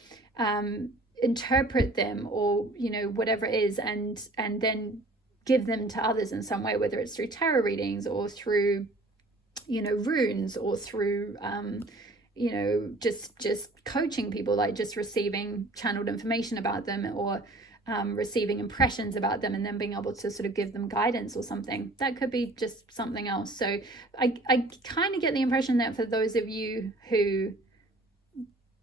interpret them, or, you know, whatever it is, and then give them to others in some way, whether it's through tarot readings or through, you know, runes, or through you know, just coaching people, like just receiving channeled information about them, or receiving impressions about them, and then being able to sort of give them guidance or something. That could be just something else. So I kind of get the impression that for those of you who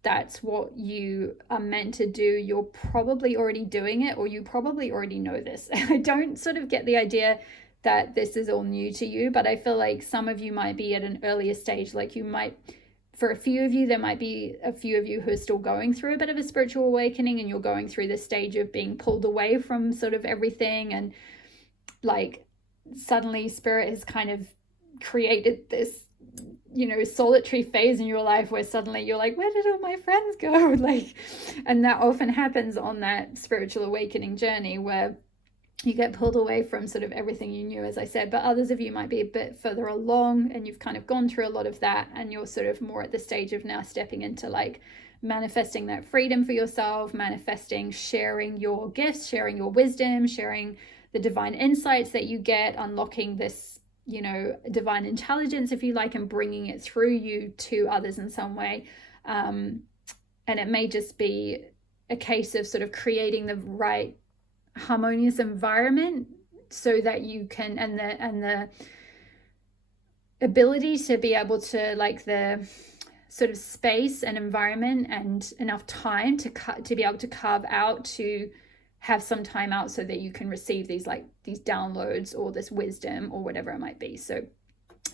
that's what you are meant to do, you're probably already doing it, or you probably already know this. I don't sort of get the idea that this is all new to you, but I feel like some of you might be at an earlier stage. Like you might, for a few of you, there might be a few of you who are still going through a bit of a spiritual awakening, and you're going through this stage of being pulled away from sort of everything, and like suddenly spirit has kind of created this, you know, solitary phase in your life where suddenly you're like, where did all my friends go? Like, and that often happens on that spiritual awakening journey, where you get pulled away from sort of everything you knew, as I said. But others of you might be a bit further along, and you've kind of gone through a lot of that, and you're sort of more at the stage of now stepping into like manifesting that freedom for yourself, manifesting, sharing your gifts, sharing your wisdom, sharing the divine insights that you get, unlocking this, you know, divine intelligence, if you like, and bringing it through you to others in some way. And it may just be a case of sort of creating the right harmonious environment, so that you can, and the ability to be able to, like, the sort of space and environment and enough time to be able to carve out, to have some time out, so that you can receive these downloads or this wisdom or whatever it might be. So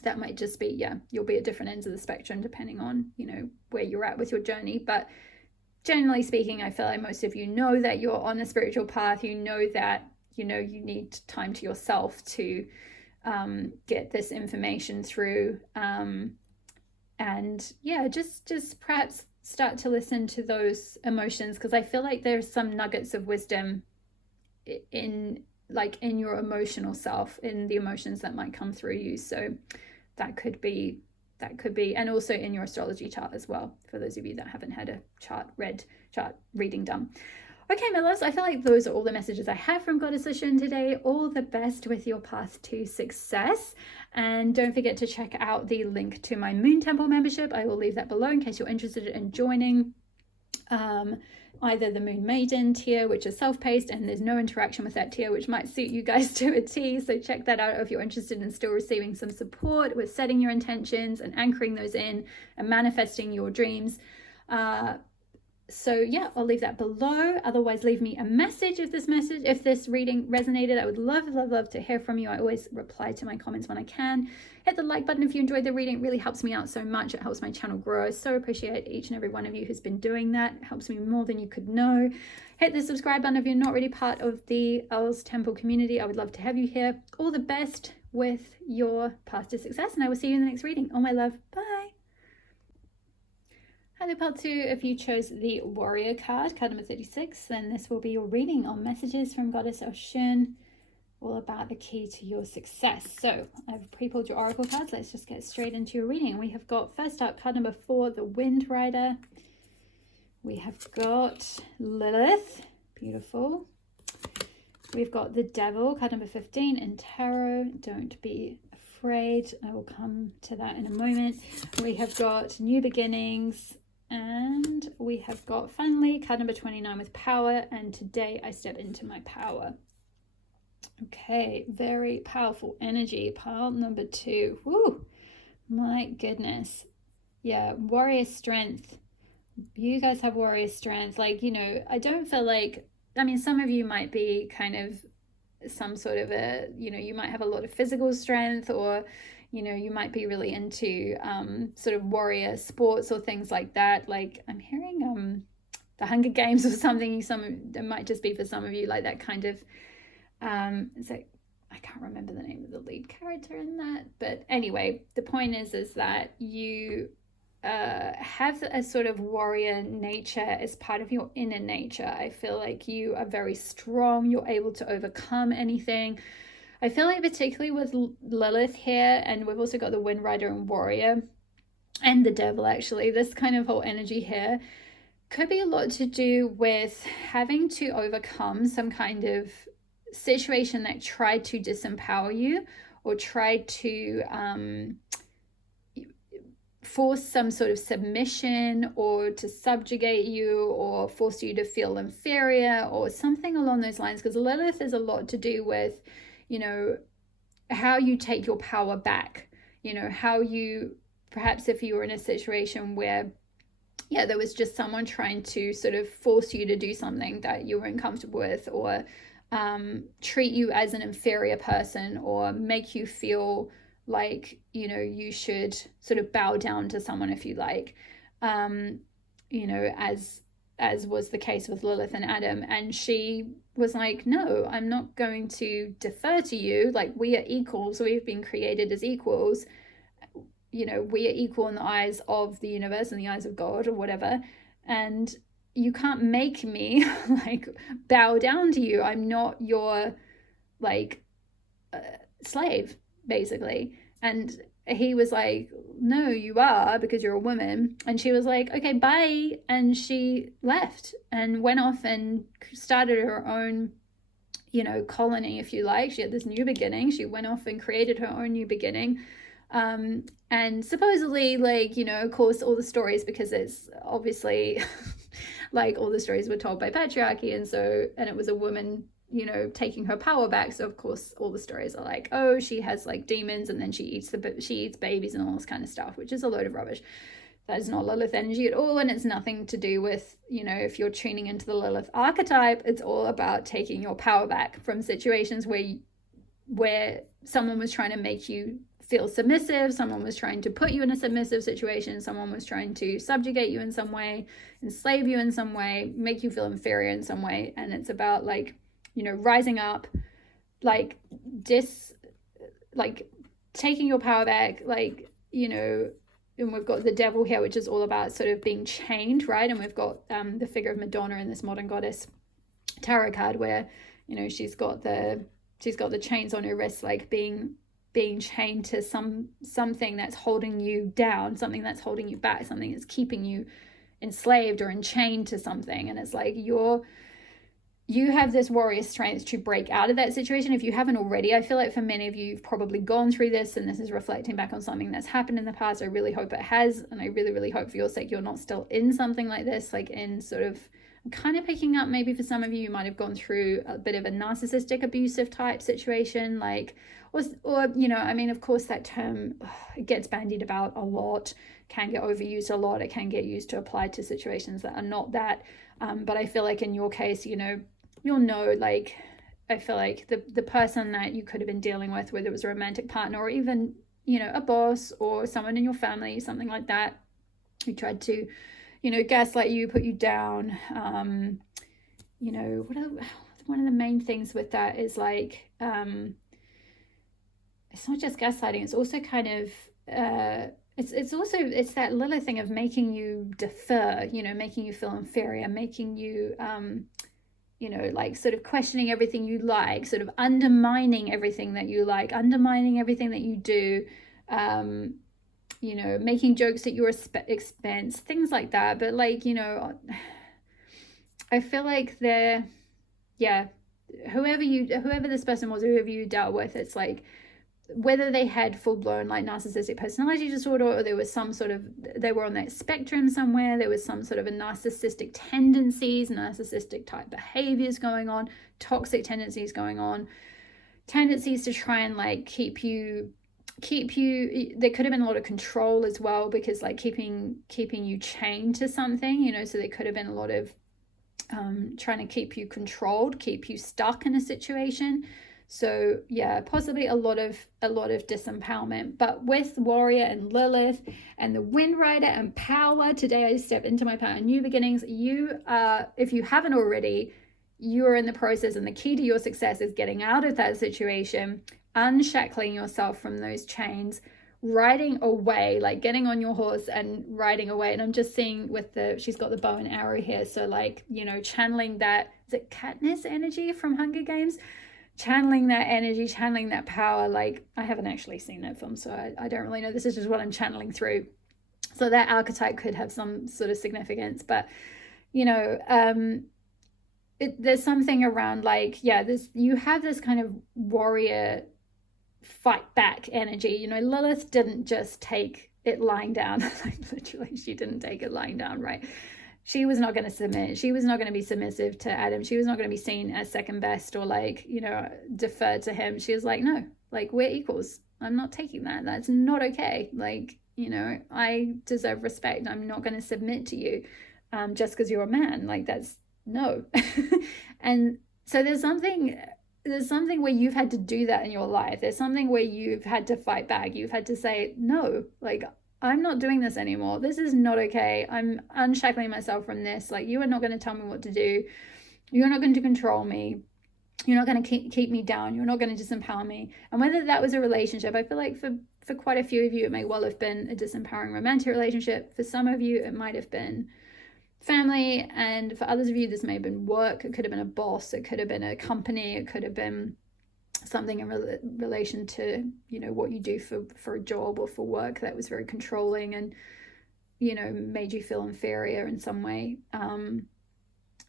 that might just be, yeah, you'll be at different ends of the spectrum depending on, you know, where you're at with your journey. But generally speaking, I feel like most of you know that you're on a spiritual path. You know that, you know, you need time to yourself to get this information through. And yeah, just perhaps start to listen to those emotions, because I feel like there's some nuggets of wisdom in your emotional self, in the emotions that might come through you. So that could be, and also in your astrology chart as well, for those of you that haven't had a chart reading done. Okay, my loves, I feel like those are all the messages I have from Goddess Oshun today. All the best with your path to success. And don't forget to check out the link to my Moon Temple membership. I will leave that below in case you're interested in joining either the Moon Maiden tier, which is self-paced, and there's no interaction with that tier, which might suit you guys to a T. So check that out if you're interested in still receiving some support with setting your intentions and anchoring those in and manifesting your dreams. So yeah, I'll leave that below. Otherwise, leave me a message if this reading resonated. I would love to hear from you. I always reply to my comments when I can. Hit the like button if you enjoyed the reading. It really helps me out so much. It helps my channel grow. I so appreciate each and every one of you who's been doing that. It helps me more than you could know. Hit the subscribe button if you're not already part of the Earls Temple community. I would love to have you here. All the best with your path to success, and I will see you in the next reading. Oh, my love. Bye. Hi, part 2. If you chose the Warrior card, card number 36, then this will be your reading on messages from Goddess Oshun, all about the key to your success. So I've pre-pulled your oracle cards. Let's just get straight into your reading. We have got, first up, card number 4, the Wind Rider. We have got Lilith, beautiful. We've got the Devil, card number 15 in tarot. Don't be afraid. I will come to that in a moment. We have got New Beginnings. And we have got, finally, card number 29 with Power. And today I step into my power. Okay, very powerful energy. Pile number 2. Woo! My goodness. Yeah, warrior strength. You guys have warrior strength. Like, you know, I don't feel like, I mean, some of you might be kind of some sort of a, you know, you might have a lot of physical strength, or you know, you might be really into sort of warrior sports or things like that. Like I'm hearing the Hunger Games or something. It might just be for some of you like that kind of, it's like, I can't remember the name of the lead character in that. But anyway, the point is that you have a sort of warrior nature as part of your inner nature. I feel like you are very strong. You're able to overcome anything. I feel like particularly with Lilith here, and we've also got the Wind Rider and Warrior and the Devil, actually, this kind of whole energy here could be a lot to do with having to overcome some kind of situation that tried to disempower you or tried to force some sort of submission or to subjugate you or force you to feel inferior or something along those lines, because Lilith is a lot to do with, you know, how you take your power back, you know, how you, perhaps if you were in a situation where, yeah, there was just someone trying to sort of force you to do something that you weren't comfortable with, or treat you as an inferior person, or make you feel like, you know, you should sort of bow down to someone, if you like, you know, as was the case with Lilith and Adam. And she was like, no, I'm not going to defer to you. Like, we are equals. We've been created as equals. You know, we are equal in the eyes of the universe, in the eyes of God or whatever. And you can't make me like bow down to you. I'm not your like slave, basically. And he was like, no, you are, because you're a woman. And she was like, okay, bye. And she left and went off and started her own, you know, colony, if you like. She had this new beginning. She went off and created her own new beginning. And supposedly, like, you know, of course, all the stories, because it's obviously like all the stories were told by patriarchy. And it was a woman, you know, taking her power back. So of course all the stories are like, oh, she has like demons, and then she eats babies and all this kind of stuff, which is a load of rubbish. That is not Lilith energy at all. And it's nothing to do with, you know, if you're tuning into the Lilith archetype, it's all about taking your power back from situations where someone was trying to make you feel submissive, someone was trying to put you in a submissive situation, someone was trying to subjugate you in some way, enslave you in some way, make you feel inferior in some way. And it's about, like, you know, rising up, like taking your power back, like, you know. And we've got the Devil here, which is all about sort of being chained, right? And we've got the figure of Madonna in this Modern Goddess tarot card, where, you know, she's got the chains on her wrists, like being chained to something that's holding you down, something that's holding you back, something that's keeping you enslaved or enchained to something. And it's like you have this warrior strength to break out of that situation. If you haven't already, I feel like for many of you, you've probably gone through this, and this is reflecting back on something that's happened in the past. I really hope it has, and I really, really hope for your sake you're not still in something like this, like in sort of, I'm kind of picking up, maybe for some of you, you might have gone through a bit of a narcissistic abusive type situation, like, or you know, I mean, of course that term, it gets bandied about a lot, can get overused a lot, it can get used to apply to situations that are not that, but I feel like in your case, you know, you'll know, like, I feel like the person that you could have been dealing with, whether it was a romantic partner or even, you know, a boss or someone in your family, something like that, who tried to, you know, gaslight you, put you down. You know, one of the main things with that is, like, it's not just gaslighting, it's also kind of it's also, it's that little thing of making you defer, you know, making you feel inferior, making you you know, like sort of questioning everything you like, sort of undermining everything that you like, undermining everything that you do, you know, making jokes at your expense, things like that. But like, you know, I feel like they're, yeah, whoever this person was, whoever you dealt with, it's like, whether they had full-blown like narcissistic personality disorder, or there was some sort of, they were on that spectrum somewhere, there was some sort of a narcissistic tendencies, narcissistic type behaviors going on, toxic tendencies going on, tendencies to try and like keep you, there could have been a lot of control as well, because like keeping you chained to something, you know, so there could have been a lot of trying to keep you controlled, keep you stuck in a situation. So yeah, possibly a lot of disempowerment. But with Warrior and Lilith and the Wind Rider and power, today I step into my power, new beginnings. You are, if you haven't already, you are in the process, and the key to your success is getting out of that situation, unshackling yourself from those chains, riding away, like getting on your horse and riding away. And I'm just seeing with the, she's got the bow and arrow here, so like, you know, channeling that, is it Katniss energy from Hunger Games? Channeling that energy, channeling that power. Like, I haven't actually seen that film, so I don't really know. This is just what I'm channeling through. So that archetype could have some sort of significance, but you know, there's something around like, yeah, this, you have this kind of warrior fight back energy. You know, Lilith didn't just take it lying down. Like literally, she didn't take it lying down, right? She was not going to submit. She was not going to be submissive to Adam. She was not going to be seen as second best or like, you know, defer to him. She was like, no, like we're equals. I'm not taking that. That's not okay. Like, you know, I deserve respect. I'm not going to submit to you just because you're a man. Like that's no. And so there's something where you've had to do that in your life. There's something where you've had to fight back. You've had to say, no, like I'm not doing this anymore. This is not okay. I'm unshackling myself from this. Like, you are not going to tell me what to do. You're not going to control me. You're not going to keep me down. You're not going to disempower me. And whether that was a relationship, I feel like for quite a few of you, it may well have been a disempowering romantic relationship. For some of you, it might have been family. And for others of you, this may have been work. It could have been a boss. It could have been a company. It could have been something in relation to, you know, what you do for a job or for work that was very controlling and, you know, made you feel inferior in some way.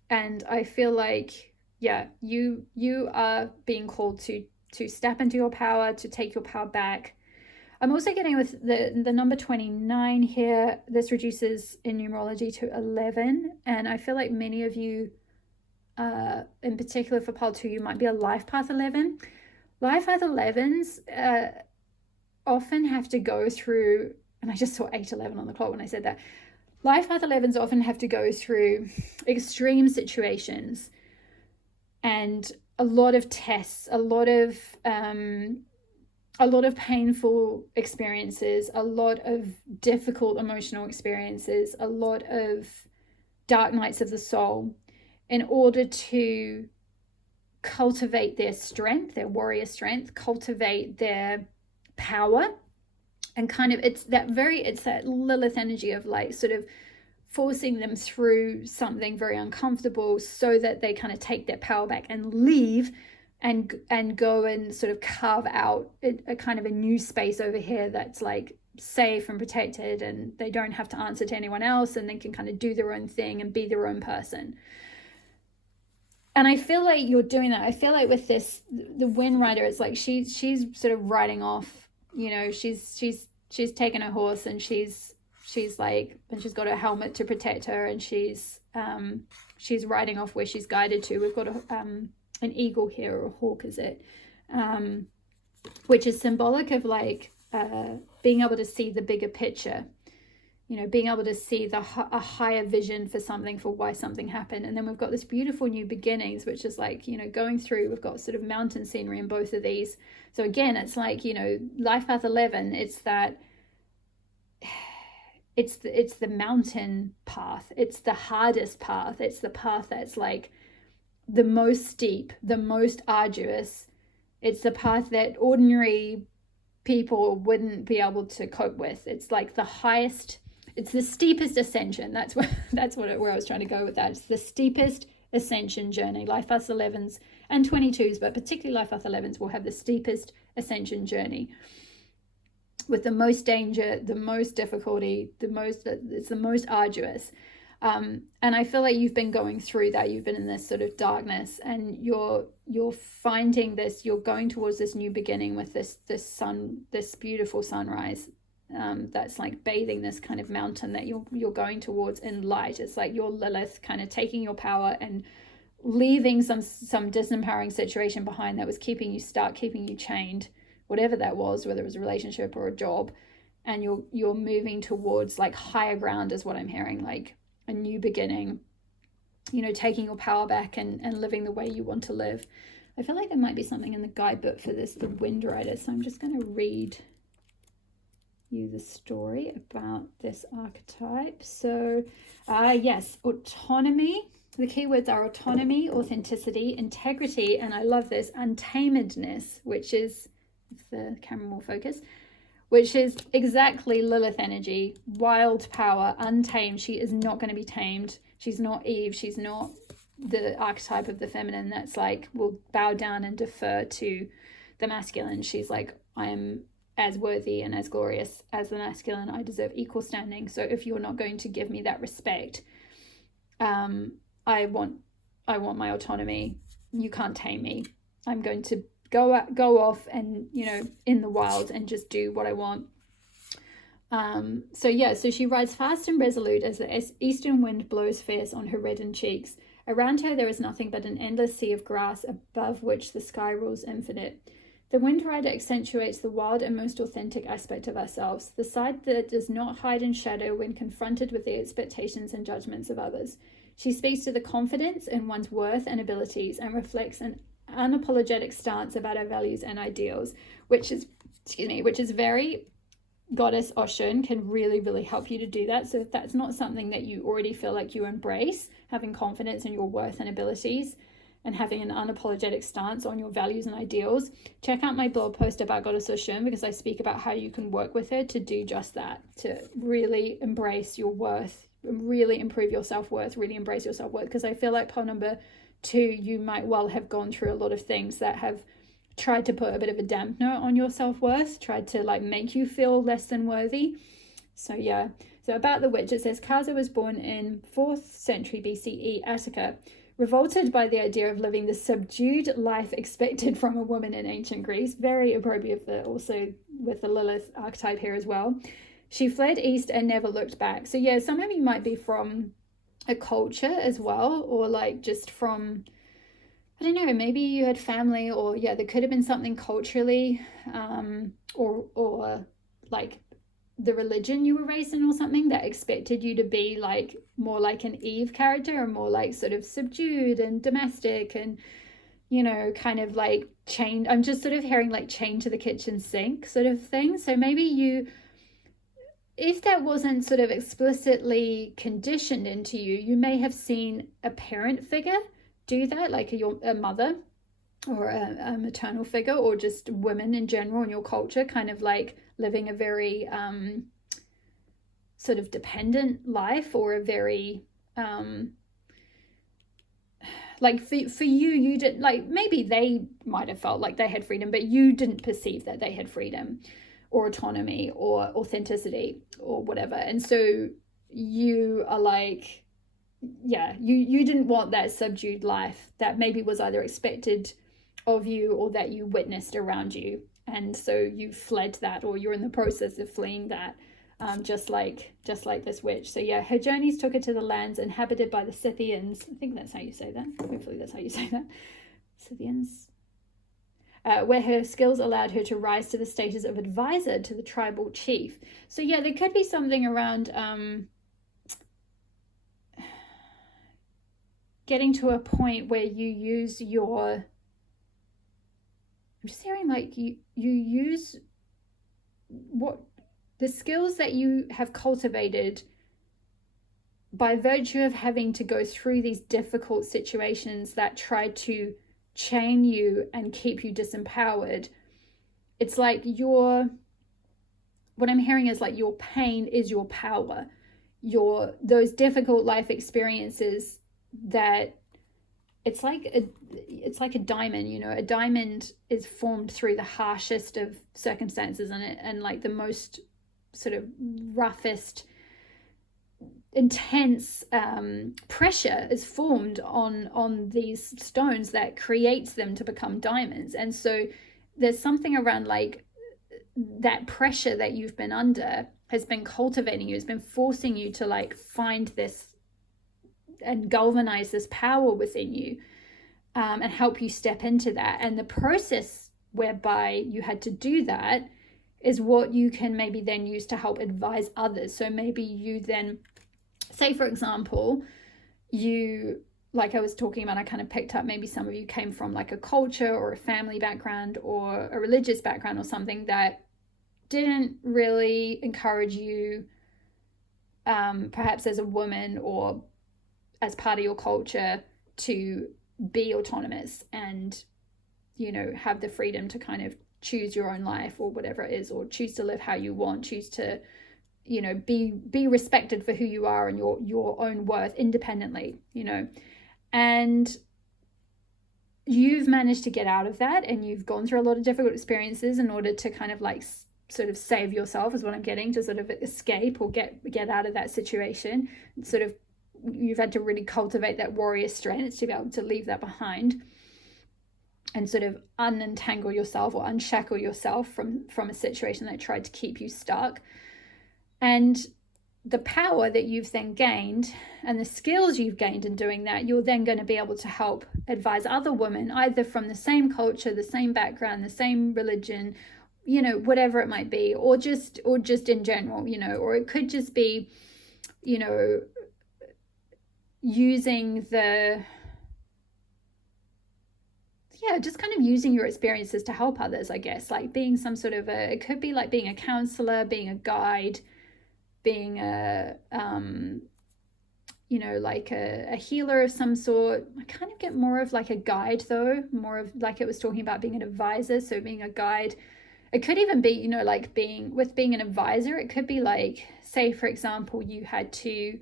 And I feel like, yeah, you are being called to step into your power, to take your power back. I'm also getting with the number 29 here. This reduces in numerology to 11. And I feel like many of you, in particular for pile 2, you might be a life path 11. Life path 11s often have to go through, and I just saw 8:11 on the clock when I said that. Life path 11s often have to go through extreme situations and a lot of tests, a lot of painful experiences, a lot of difficult emotional experiences, a lot of dark nights of the soul, in order to cultivate their strength, their warrior strength, cultivate their power. And kind of, it's that Lilith energy of like sort of forcing them through something very uncomfortable so that they kind of take their power back and leave and go and sort of carve out a kind of a new space over here that's like safe and protected, and they don't have to answer to anyone else, and they can kind of do their own thing and be their own person. And I feel like you're doing that. I feel like with this, the Wind Rider, it's like she's sort of riding off, you know, she's taken her horse, and she's like, and she's got a helmet to protect her, and she's riding off where she's guided to. We've got an eagle here, or a hawk, is it? Which is symbolic of like being able to see the bigger picture. You know, being able to see a higher vision for something, for why something happened. And then we've got this beautiful new beginnings, which is like, you know, going through, we've got sort of mountain scenery in both of these. So again, it's like, you know, life path 11, it's that, it's the mountain path. It's the hardest path. It's the path that's like the most steep, the most arduous. It's the path that ordinary people wouldn't be able to cope with. It's like the highest, it's the steepest ascension. That's where I was trying to go with that. It's the steepest ascension journey. Life Path 11s and 22s, but particularly Life Path 11s will have the steepest ascension journey with the most danger, the most difficulty, it's the most arduous. And I feel like you've been going through that. You've been in this sort of darkness, and you're finding this, you're going towards this new beginning with this beautiful sunrise that's like bathing this kind of mountain that you're going towards in light. It's like your Lilith kind of taking your power and leaving some disempowering situation behind that was keeping you stuck, keeping you chained, whatever that was, whether it was a relationship or a job. And you're moving towards like higher ground is what I'm hearing, like a new beginning, you know, taking your power back and living the way you want to live. I feel like there might be something in the guidebook for this, the Wind Rider. So I'm just going to read you the story about this archetype. So yes, autonomy. The keywords are autonomy, authenticity, integrity, and I love this, untamedness, which is, if the camera will focus, which is exactly Lilith energy, wild power, untamed. She is not going to be tamed. She's not Eve. She's not the archetype of the feminine that's like, will bow down and defer to the masculine. She's like, I am as worthy and as glorious as the masculine. I deserve equal standing. So if you're not going to give me that respect, I want my autonomy. You can't tame me. I'm going to go off and, you know, in the wild and just do what I want. So she rides fast and resolute as the eastern wind blows fierce on her reddened cheeks. Around her there is nothing but an endless sea of grass, above which the sky rules infinite. The Wind Rider accentuates the wild and most authentic aspect of ourselves, the side that does not hide in shadow when confronted with the expectations and judgments of others. She speaks to the confidence in one's worth and abilities and reflects an unapologetic stance about our values and ideals, which is very Goddess Oshun, can really, really help you to do that. So if that's not something that you already feel like you embrace, having confidence in your worth and abilities and having an unapologetic stance on your values and ideals, check out my blog post about Goddess Oshun, because I speak about how you can work with her to do just that, to really embrace your worth, really improve your self-worth, really embrace your self-worth. Because I feel like pole number 2, you might well have gone through a lot of things that have tried to put a bit of a dampener on your self-worth, tried to like make you feel less than worthy. So yeah. So about the witch, it says Kaza was born in 4th century BCE Attica, revolted by the idea of living the subdued life expected from a woman in ancient Greece. Very appropriate for also with the Lilith archetype here as well. She fled east and never looked back. So yeah, some of you might be from a culture as well, or like just from, I don't know, maybe you had family, or yeah, there could have been something culturally, or like the religion you were raised in or something that expected you to be like more like an Eve character, or more like sort of subdued and domestic and, you know, kind of like chained. I'm just sort of hearing like chained to the kitchen sink sort of thing. So maybe you, if that wasn't sort of explicitly conditioned into you, you may have seen a parent figure do that, like a mother or a maternal figure, or just women in general in your culture kind of like living a very sort of dependent life, or a very like for you didn't, like, maybe they might have felt like they had freedom, but you didn't perceive that they had freedom or autonomy or authenticity or whatever. And so you are like, yeah, you didn't want that subdued life that maybe was either expected of you or that you witnessed around you. And so you fled that, or you're in the process of fleeing that, just like this witch. So yeah, her journeys took her to the lands inhabited by the Scythians. I think that's how you say that. Hopefully that's how you say that. Scythians. Where her skills allowed her to rise to the status of advisor to the tribal chief. So yeah, there could be something around getting to a point where you use your, I'm just hearing like you use what the skills that you have cultivated by virtue of having to go through these difficult situations that try to chain you and keep you disempowered. it's like what I'm hearing is like your pain is your power. Those difficult life experiences, that it's like a diamond, you know. A diamond is formed through the harshest of circumstances, and like the most sort of roughest, intense pressure is formed on these stones that creates them to become diamonds. And so there's something around like that pressure that you've been under has been cultivating you, has been forcing you to like find this and galvanize this power within you, and help you step into that. And the process whereby you had to do that is what you can maybe then use to help advise others. So maybe you then, say for example, you, like I was talking about, I kind of picked up, maybe some of you came from like a culture or a family background or a religious background or something that didn't really encourage you, perhaps as a woman or as part of your culture, to be autonomous and, you know, have the freedom to kind of choose your own life or whatever it is, or choose to live how you want, choose to, you know, be respected for who you are and your own worth independently, you know. And you've managed to get out of that, and you've gone through a lot of difficult experiences in order to kind of like sort of save yourself, is what I'm getting, to sort of escape or get out of that situation. Sort of, you've had to really cultivate that warrior strength to be able to leave that behind and sort of unentangle yourself or unshackle yourself from a situation that tried to keep you stuck. And the power that you've then gained and the skills you've gained in doing that, you're then going to be able to help advise other women, either from the same culture, the same background, the same religion, you know, whatever it might be, or just in general, you know. Or it could just be, you know, using just kind of using your experiences to help others, I guess, like being some sort of it could be like being a counselor, being a guide, being a you know, like a healer of some sort. I kind of get more of like a guide though, more of like it was talking about being an advisor, so being a guide. It could even be, you know, like being an advisor, it could be like, say for example, you had to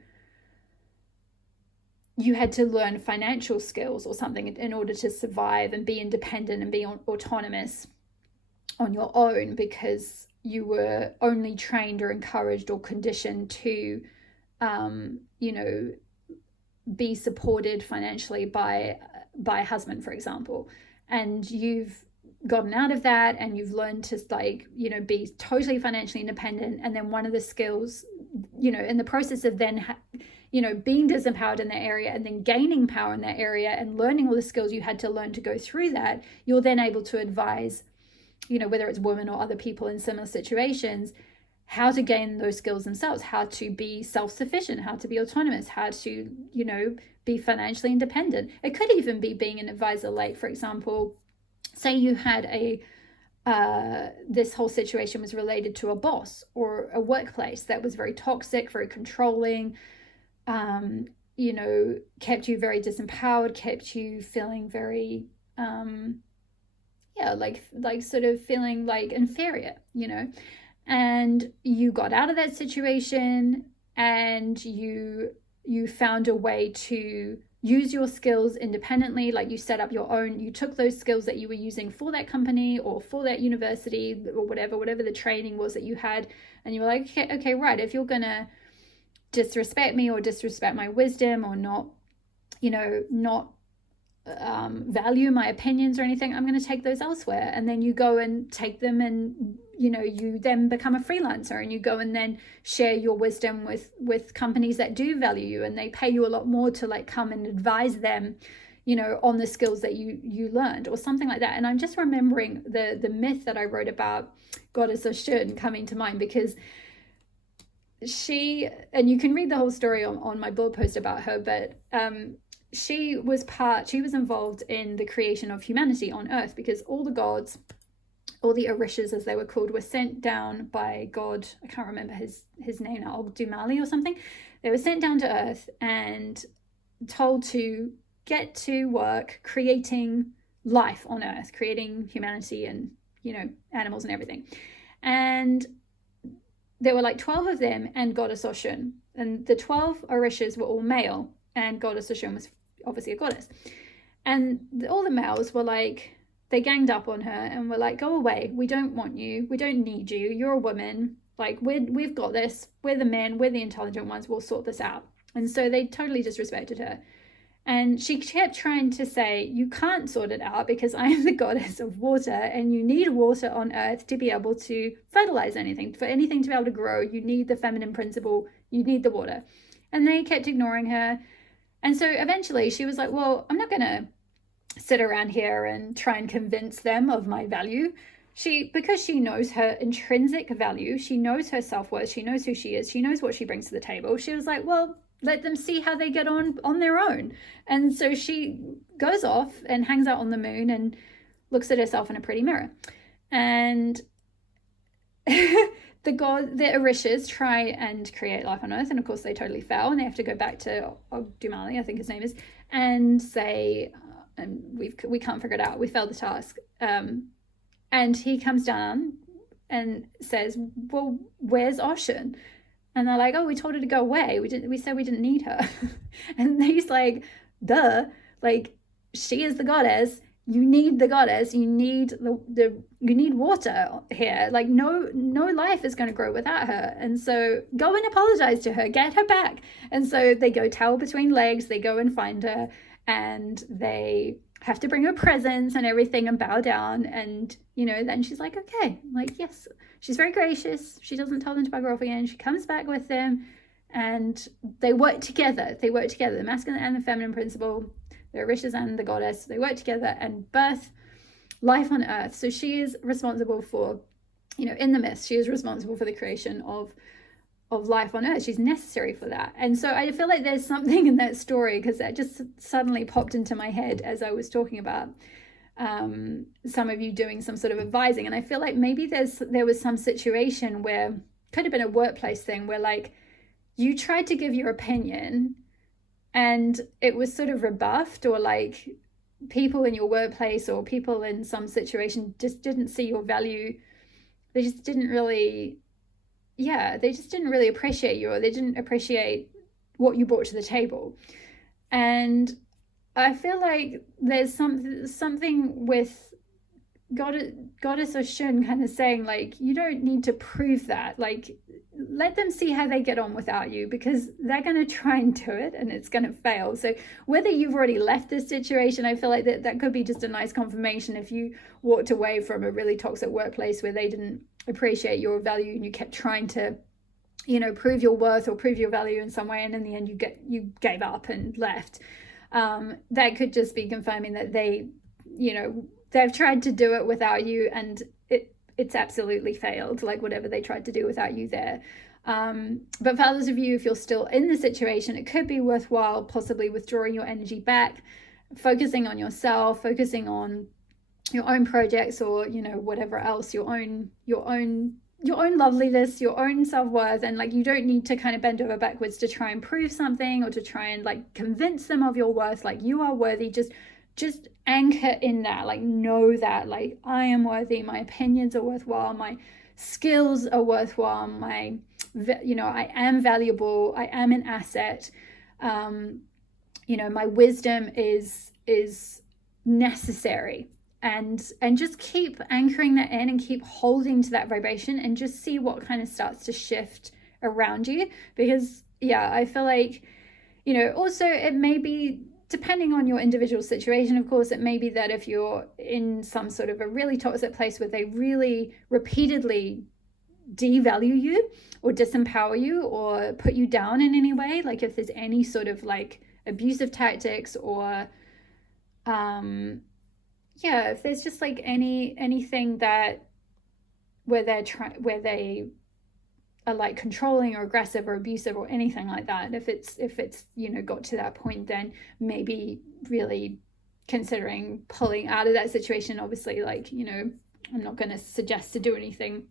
learn financial skills or something in order to survive and be independent and be autonomous on your own, because you were only trained or encouraged or conditioned to, you know, be supported financially by a husband, for example. And you've gotten out of that and you've learned to, like, you know, be totally financially independent. And then one of the skills, you know, in the process of then you know, being disempowered in that area and then gaining power in that area and learning all the skills you had to learn to go through that, you're then able to advise, you know, whether it's women or other people in similar situations, how to gain those skills themselves, how to be self-sufficient, how to be autonomous, how to, you know, be financially independent. It could even be being an advisor, like, for example, say you had this whole situation was related to a boss or a workplace that was very toxic, very controlling, you know, kept you very disempowered, kept you feeling very, like sort of feeling like inferior, you know. And you got out of that situation and you found a way to use your skills independently. Like, you set up your own, you took those skills that you were using for that company or for that university or whatever the training was that you had, and you were like, okay, right, if you're gonna disrespect me or disrespect my wisdom or not, you know, not value my opinions or anything, I'm going to take those elsewhere. And then you go and take them, and, you know, you then become a freelancer and you go and then share your wisdom with companies that do value you, and they pay you a lot more to, like, come and advise them, you know, on the skills that you learned or something like that. And I'm just remembering the myth that I wrote about Goddess Oshun coming to mind, because she, and you can read the whole story on my blog post about her, but she was involved in the creation of humanity on Earth, because all the gods, all the Orishas as they were called, were sent down by God. I can't remember his name now, Ogdumali or something. They were sent down to Earth and told to get to work creating life on Earth, creating humanity and you know, animals and everything. And there were like 12 of them and goddess Oshun. And the 12 Orishas were all male, and goddess Oshun was obviously a goddess. And all the males were like, they ganged up on her and were like, go away. We don't want you. We don't need you. You're a woman. Like, we've got this. We're the men. We're the intelligent ones. We'll sort this out. And so they totally disrespected her. And she kept trying to say, you can't sort it out because I am the goddess of water, and you need water on earth to be able to fertilize anything. For anything to be able to grow, you need the feminine principle. You need the water. And they kept ignoring her. And so eventually she was like, well, I'm not going to sit around here and try and convince them of my value. Because she knows her intrinsic value, she knows her self-worth, she knows who she is, she knows what she brings to the table. She was like, well, let them see how they get on their own. And so she goes off and hangs out on the moon and looks at herself in a pretty mirror. And the Orishas try and create life on Earth, and of course they totally fail, and they have to go back to Ogdumali, I think his name is, and say, and we can't figure it out. We failed the task. And he comes down and says, well, where's Oshun? And they're like, oh, we told her to go away. We said we didn't need her. And he's like, duh, like, she is the goddess. You need the goddess. You need you need water here. Like, no life is going to grow without her. And so go and apologize to her, get her back. And so they go tail between legs. They go and find her, and they have to bring her presents and everything and bow down. And, you know, then she's like, okay, like, yes, she's very gracious. She doesn't tell them to bugger off again. She comes back with them, and they work together. The masculine and the feminine principle, the Orishas and the goddess, they work together and birth life on earth. So she is responsible for, you know, in the myth, she is responsible for the creation of life on earth. She's necessary for that. And so I feel like there's something in that story, because that just suddenly popped into my head as I was talking about some of you doing some sort of advising. And I feel like maybe there was some situation where, could have been a workplace thing, where like you tried to give your opinion and it was sort of rebuffed, or like people in your workplace or people in some situation just didn't see your value. They just didn't really appreciate you, or they didn't appreciate what you brought to the table. And I feel like there's something with Goddess Oshun kind of saying, like, you don't need to prove that. Like, let them see how they get on without you, because they're going to try and do it and it's going to fail. So whether you've already left this situation, I feel like that could be just a nice confirmation. If you walked away from a really toxic workplace where they didn't appreciate your value and you kept trying to, you know, prove your worth or prove your value in some way, and in the end you gave up and left, that could just be confirming that they, you know, they've tried to do it without you and it's absolutely failed, like whatever they tried to do without you there. But for others of you, if you're still in the situation, it could be worthwhile possibly withdrawing your energy back, focusing on yourself, focusing on your own projects, or, you know, whatever else, your own loveliness, your own self-worth. And like, you don't need to kind of bend over backwards to try and prove something or to try and like convince them of your worth. Like, you are worthy. Just anchor in that, like, know that, like, I am worthy, my opinions are worthwhile, my skills are worthwhile, I am valuable, I am an asset, you know, my wisdom is necessary. And just keep anchoring that in and keep holding to that vibration, and just see what kind of starts to shift around you. Because I feel like, you know, also it may be, depending on your individual situation, of course, it may be that if you're in some sort of a really toxic place where they really repeatedly devalue you or disempower you or put you down in any way, like if there's any sort of like abusive tactics, or if there's just like anything that where they are like controlling or aggressive or abusive or anything like that, if it's you know, got to that point, then maybe really considering pulling out of that situation. Obviously, like, you know, I'm not going to suggest to do anything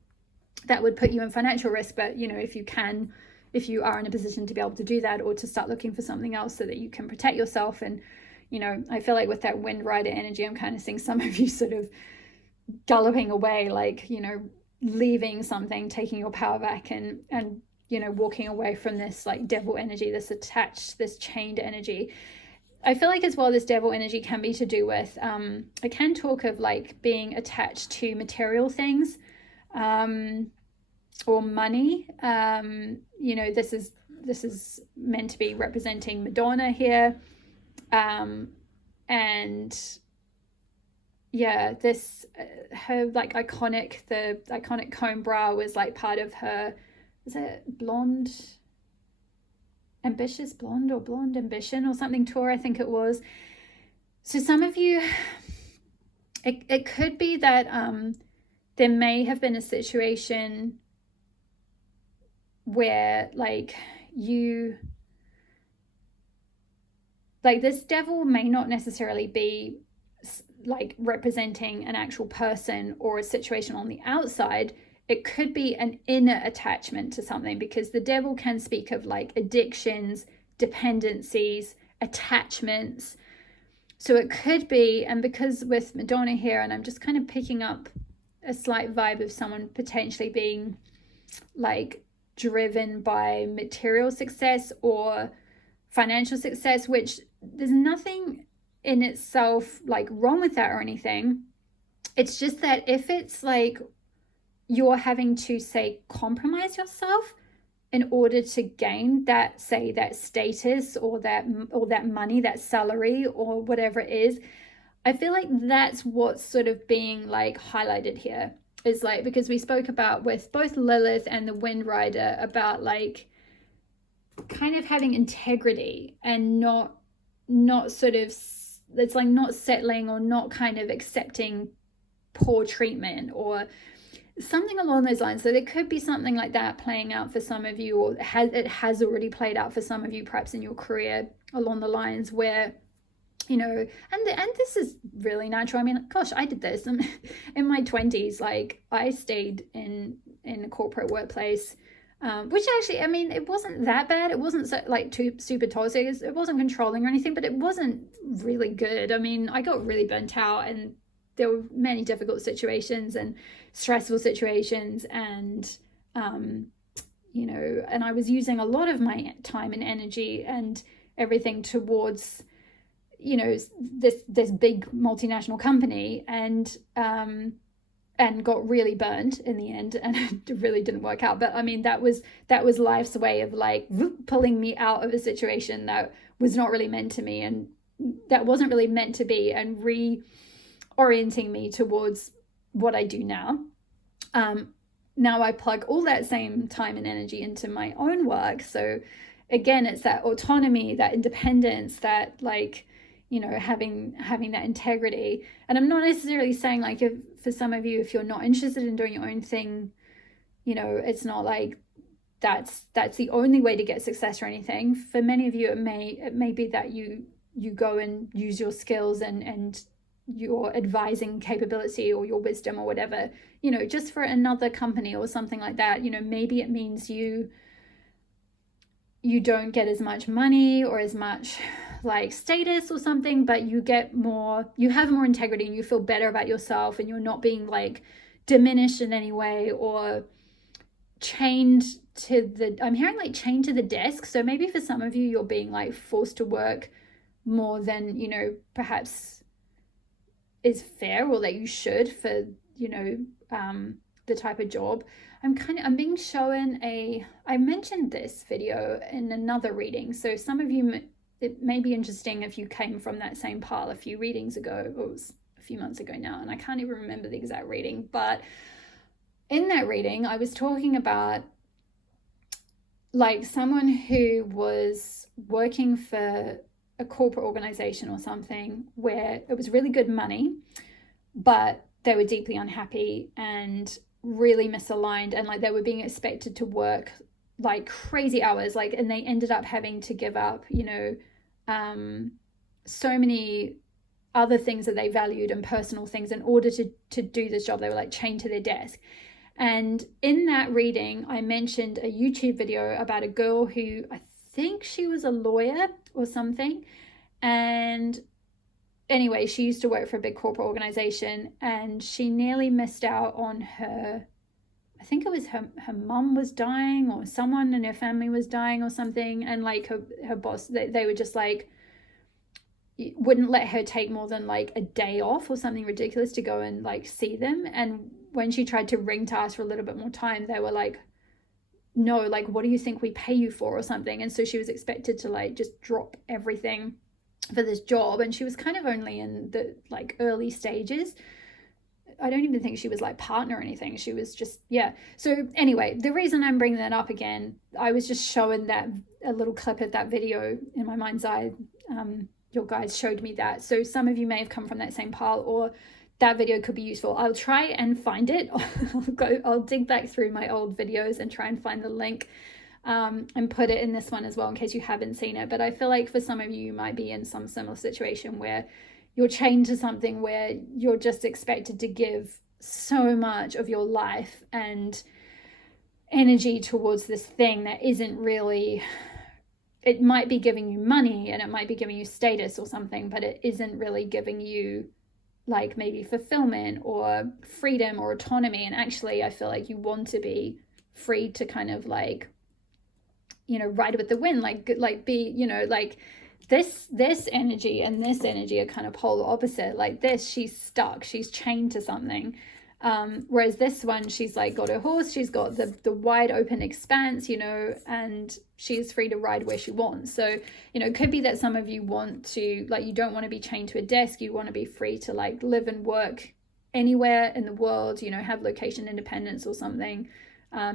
that would put you in financial risk, but, you know, if you are in a position to be able to do that, or to start looking for something else so that you can protect yourself. And, you know, I feel like with that wind rider energy, I'm kind of seeing some of you sort of galloping away, like, you know, leaving something, taking your power back, and you know, walking away from this like devil energy, this attached, this chained energy. I feel like as well, this devil energy can be to do with, I can talk of like being attached to material things, or money. You know, this is meant to be representing Madonna here. And yeah, this, her like iconic, the iconic comb bra was like part of her, is it blonde, ambitious blonde or blonde ambition or something tour, I think it was. So some of you, it could be that there may have been a situation where like you, like this devil may not necessarily be like representing an actual person or a situation on the outside. It could be an inner attachment to something, because the devil can speak of like addictions, dependencies, attachments. So it could be, and because with Madonna here, and I'm just kind of picking up a slight vibe of someone potentially being like driven by material success or financial success, which there's nothing in itself like wrong with that or anything. It's just that if it's like you're having to, say, compromise yourself in order to gain that, say, that status or that money, that salary or whatever it is, I feel like that's what's sort of being like highlighted here, is like, because we spoke about with both Lilith and the Wind Rider about like kind of having integrity and not sort of, it's like not settling or not kind of accepting poor treatment or something along those lines. So there could be something like that playing out for some of you, or it has already played out for some of you, perhaps in your career, along the lines where, you know, and this is really natural. I mean, gosh, I did this in my 20s. Like I stayed in a corporate workplace, which actually, I mean, it wasn't that bad. It wasn't so, like too super toxic. It wasn't controlling or anything, but it wasn't really good. I mean, I got really burnt out, and there were many difficult situations and stressful situations, and you know, and I was using a lot of my time and energy and everything towards, you know, this big multinational company, and got really burned in the end, and it really didn't work out. But I mean, that was life's way of like pulling me out of a situation that was not really meant to me, and that wasn't really meant to be, and reorienting me towards what I do now. Now I plug all that same time and energy into my own work. So again, it's that autonomy, that independence, that like, you know, having that integrity. And I'm not necessarily saying like, if for some of you, if you're not interested in doing your own thing, you know, it's not like that's the only way to get success or anything. For many of you, it may be that you go and use your skills and your advising capability or your wisdom or whatever, you know, just for another company or something like that. You know, maybe it means you don't get as much money or as much like status or something, but you have more integrity, and you feel better about yourself, and you're not being like diminished in any way or chained to the desk. So maybe for some of you, you're being like forced to work more than, you know, perhaps is fair or that you should for, you know, the type of job. I'm being shown I mentioned this video in another reading. So some of you, it may be interesting if you came from that same pile a few readings ago. It was a few months ago now, and I can't even remember the exact reading. But in that reading, I was talking about like someone who was working for a corporate organization or something where it was really good money, but they were deeply unhappy and really misaligned, and like they were being expected to work like crazy hours, like, and they ended up having to give up, you know, so many other things that they valued and personal things in order to do this job. They were like chained to their desk. And in that reading, I mentioned a YouTube video about a girl who, I think she was a lawyer or something, and anyway, she used to work for a big corporate organization, and she nearly missed out on her, I think it was her mum was dying, or someone in her family was dying or something. And like her boss, they were just like, wouldn't let her take more than like a day off or something ridiculous to go and like see them. And when she tried to ring to ask for a little bit more time, they were like, no, like, what do you think we pay you for, or something? And so she was expected to like just drop everything for this job, and she was kind of only in the like early stages. I don't even think she was like partner or anything. She was just, yeah. So anyway, the reason I'm bringing that up again, I was just showing that a little clip of that video in my mind's eye. Your guides showed me that. So some of you may have come from that same pile, or that video could be useful. I'll try and find it. I'll dig back through my old videos and try and find the link, and put it in this one as well in case you haven't seen it. But I feel like for some of you, you might be in some similar situation where you're chained to something where you're just expected to give so much of your life and energy towards this thing that isn't really, it might be giving you money and it might be giving you status or something, but it isn't really giving you like maybe fulfillment or freedom or autonomy. And actually, I feel like you want to be free to kind of like, you know, ride with the wind, like be, you know, like this energy and this energy are kind of polar opposite. Like this, she's stuck, she's chained to something. Whereas this one, she's like got her horse, she's got the wide open expanse, you know, and she's free to ride where she wants. So, you know, it could be that some of you want to, like, you don't want to be chained to a desk, you want to be free to like live and work anywhere in the world, you know, have location independence or something.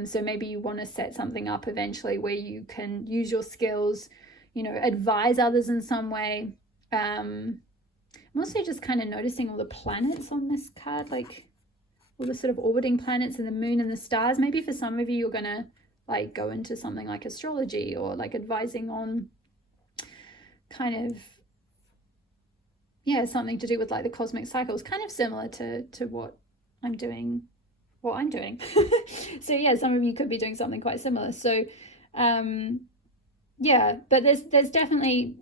So maybe you want to set something up eventually where you can use your skills, you know, advise others in some way. I'm also just kind of noticing all the planets on this card, like all the sort of orbiting planets and the moon and the stars. Maybe for some of you, you're going to like go into something like astrology or like advising on kind of, yeah, something to do with like the cosmic cycles, kind of similar to what I'm doing. So yeah, some of you could be doing something quite similar. So yeah, but there's definitely,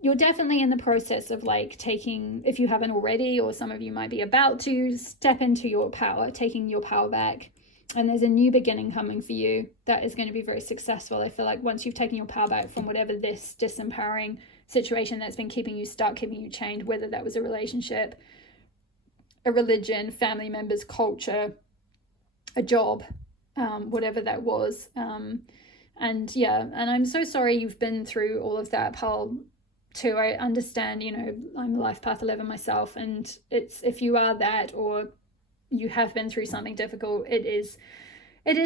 you're definitely in the process of like taking, if you haven't already, or some of you might be about to step into your power, taking your power back. And there's a new beginning coming for you that is going to be very successful. I feel like once you've taken your power back from whatever this disempowering situation that's been keeping you stuck, keeping you chained, whether that was a relationship, a religion, family members, culture, a job, whatever that was. And yeah, and I'm so sorry you've been through all of that, Pal, too. I understand, you know, I'm a life path 11 myself, and it's, if you are that, or you have been through something difficult, it is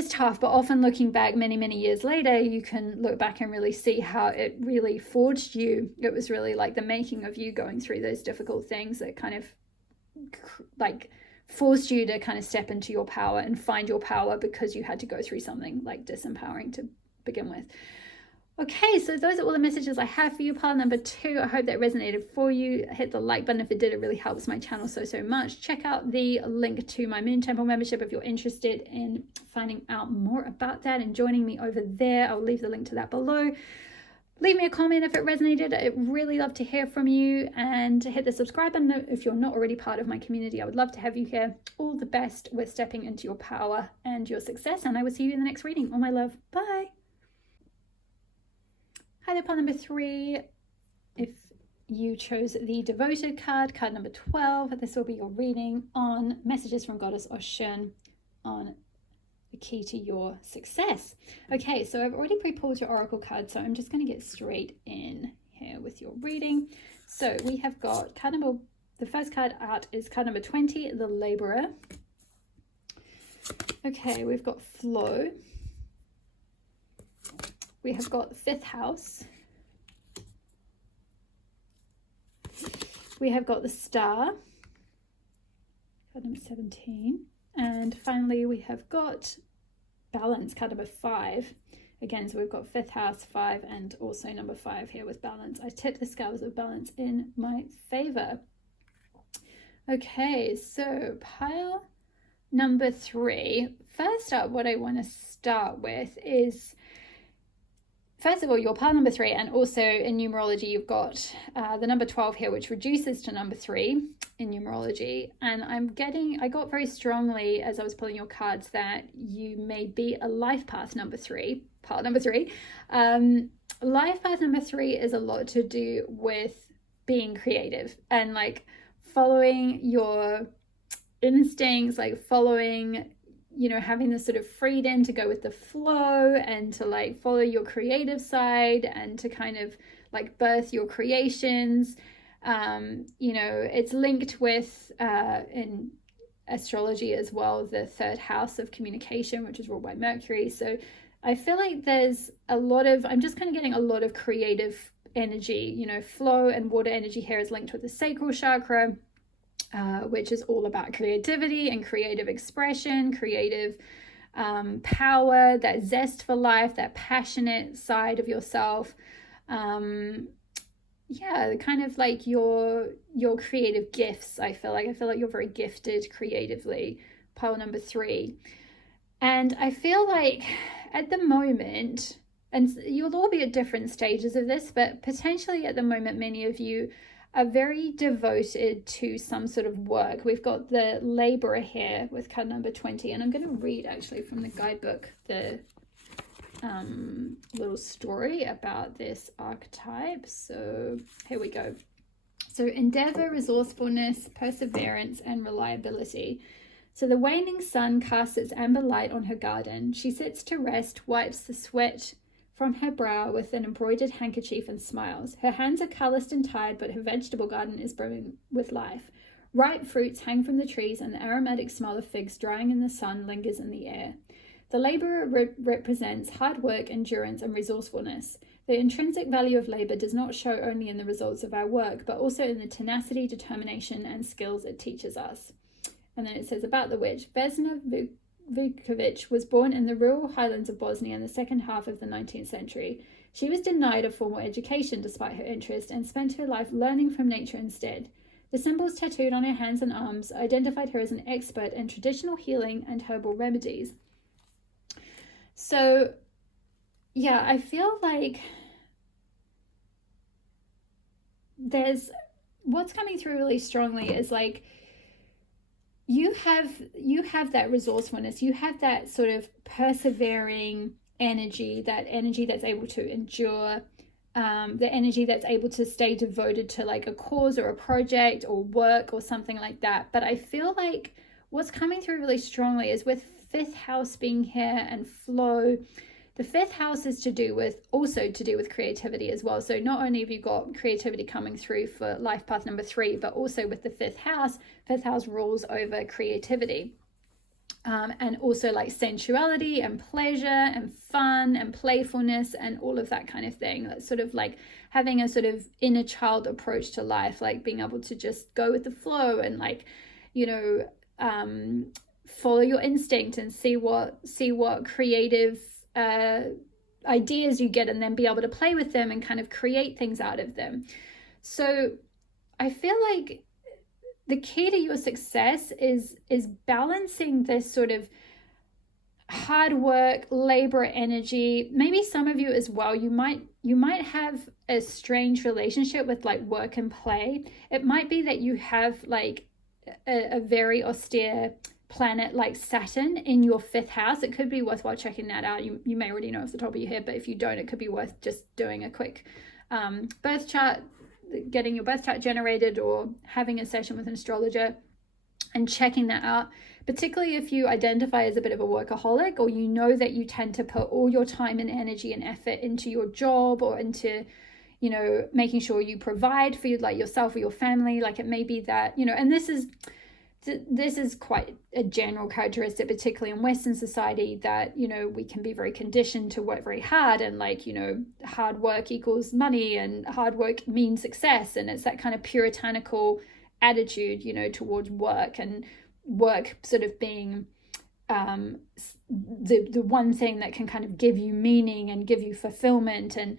tough. But often looking back many years later, you can look back and really see how it really forged you. It was really like the making of you going through those difficult things that kind of like forced you to kind of step into your power and find your power, because you had to go through something like disempowering to begin with. Okay, so those are all the messages I have for you, pile number 2. I hope that resonated for you. Hit the like button if it did. It really helps my channel so much. Check out the link to my Moon Temple membership if you're interested in finding out more about that and joining me over there. I'll leave the link to that below. Leave me a comment if it resonated. I'd really love to hear from you, and hit the subscribe button if you're not already part of my community. I would love to have you here. All the best with stepping into your power and your success, and I will see you in the next reading. All my love. Bye. Hi there, pile number 3. If you chose the Devoted card number 12, this will be your reading on messages from Goddess Oshun on the key to your success. Okay, so I've already pre-pulled your Oracle card, so I'm just going to get straight in here with your reading. So we have got card number, the first card out is card number 20, the Laborer. Okay, we've got Flow. We have got 5th house. We have got the Star, card number 17. And finally, we have got Balance, card number 5. Again, so we've got 5th house, 5, and also number 5 here with Balance. I tipped the scales of Balance in my favor. Okay, so pile number 3. First up, what I want to start with is, first of all, your pile number 3, and also in numerology, you've got the number 12 here, which reduces to number 3 in numerology. And I got very strongly as I was pulling your cards that you may be a life path number 3, pile number 3. Life path number 3 is a lot to do with being creative and like following your instincts, like following, having this sort of freedom to go with the flow and to like follow your creative side and to kind of like birth your creations. It's linked with in astrology as well, the 3rd house of communication, which is ruled by Mercury. So I feel like there's I'm just kind of getting a lot of creative energy, flow, and water energy here is linked with the sacral chakra, which is all about creativity and creative expression, creative power, that zest for life, that passionate side of yourself. Kind of like your creative gifts. I feel like you're very gifted creatively, pile number 3. And I feel like at the moment, and you'll all be at different stages of this, but potentially at the moment, many of you are very devoted to some sort of work. We've got the laborer here with card number 20, and I'm going to read actually from the guidebook the little story about this archetype. So here we go. So endeavor, resourcefulness, perseverance, and reliability. So the waning sun casts its amber light on her garden. She sits to rest, wipes the sweat from her brow with an embroidered handkerchief, and smiles. Her hands are calloused and tired, but her vegetable garden is brimming with life. Ripe fruits hang from the trees, and the aromatic smell of figs drying in the sun lingers in the air. The laborer represents hard work, endurance, and resourcefulness. The intrinsic value of labor does not show only in the results of our work, but also in the tenacity, determination, and skills it teaches us. And then it says about the witch. Vesna Vukovic was born in the rural highlands of Bosnia in the second half of the 19th century. She was denied a formal education despite her interest and spent her life learning from nature instead. The symbols tattooed on her hands and arms identified her as an expert in traditional healing and herbal remedies. So, yeah, I feel like what's coming through really strongly is like, you have that resourcefulness, you have that sort of persevering energy, that energy that's able to endure, the energy that's able to stay devoted to like a cause or a project or work or something like that. But I feel like what's coming through really strongly is with 5th house being here and flow. The 5th house is also to do with creativity as well. So not only have you got creativity coming through for life path number 3, but also with the 5th house rules over creativity. And also like sensuality and pleasure and fun and playfulness and all of that kind of thing. That's sort of like having a sort of inner child approach to life, like being able to just go with the flow and like, follow your instinct and see what creative ideas you get, and then be able to play with them and kind of create things out of them. So I feel like the key to your success is balancing this sort of hard work, labor energy. Maybe some of you as well, you might have a strange relationship with like work and play. It might be that you have like a very austere planet like Saturn in your 5th house. It could be worthwhile checking that out. You may already know off the top of your head, but if you don't, it could be worth just doing a quick birth chart, getting your birth chart generated, or having a session with an astrologer and checking that out, particularly if you identify as a bit of a workaholic, or you know that you tend to put all your time and energy and effort into your job or into making sure you provide for yourself or your family. Like it may be that, and this is quite a general characteristic, particularly in Western society, that, we can be very conditioned to work very hard, and like, hard work equals money and hard work means success. And it's that kind of puritanical attitude, towards work, and work sort of being the one thing that can kind of give you meaning and give you fulfillment. And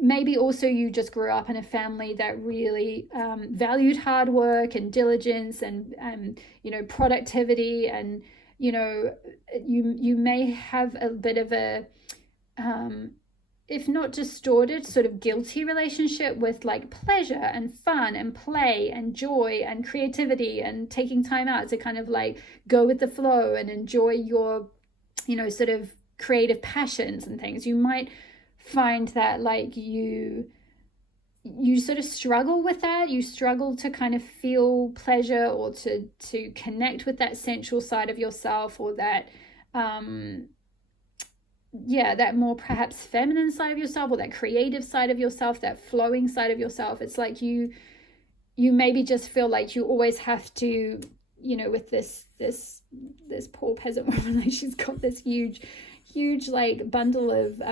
maybe also you just grew up in a family that really valued hard work and diligence and productivity, and you may have a bit of a if not distorted, sort of guilty relationship with like pleasure and fun and play and joy and creativity and taking time out to kind of like go with the flow and enjoy your, you know, sort of creative passions and things. You might find that like you sort of struggle with that. You struggle to kind of feel pleasure or to connect with that sensual side of yourself, or that that more perhaps feminine side of yourself, or that creative side of yourself, that flowing side of yourself. It's like you maybe just feel like you always have to, you know, with this poor peasant woman, like she's got this huge like bundle of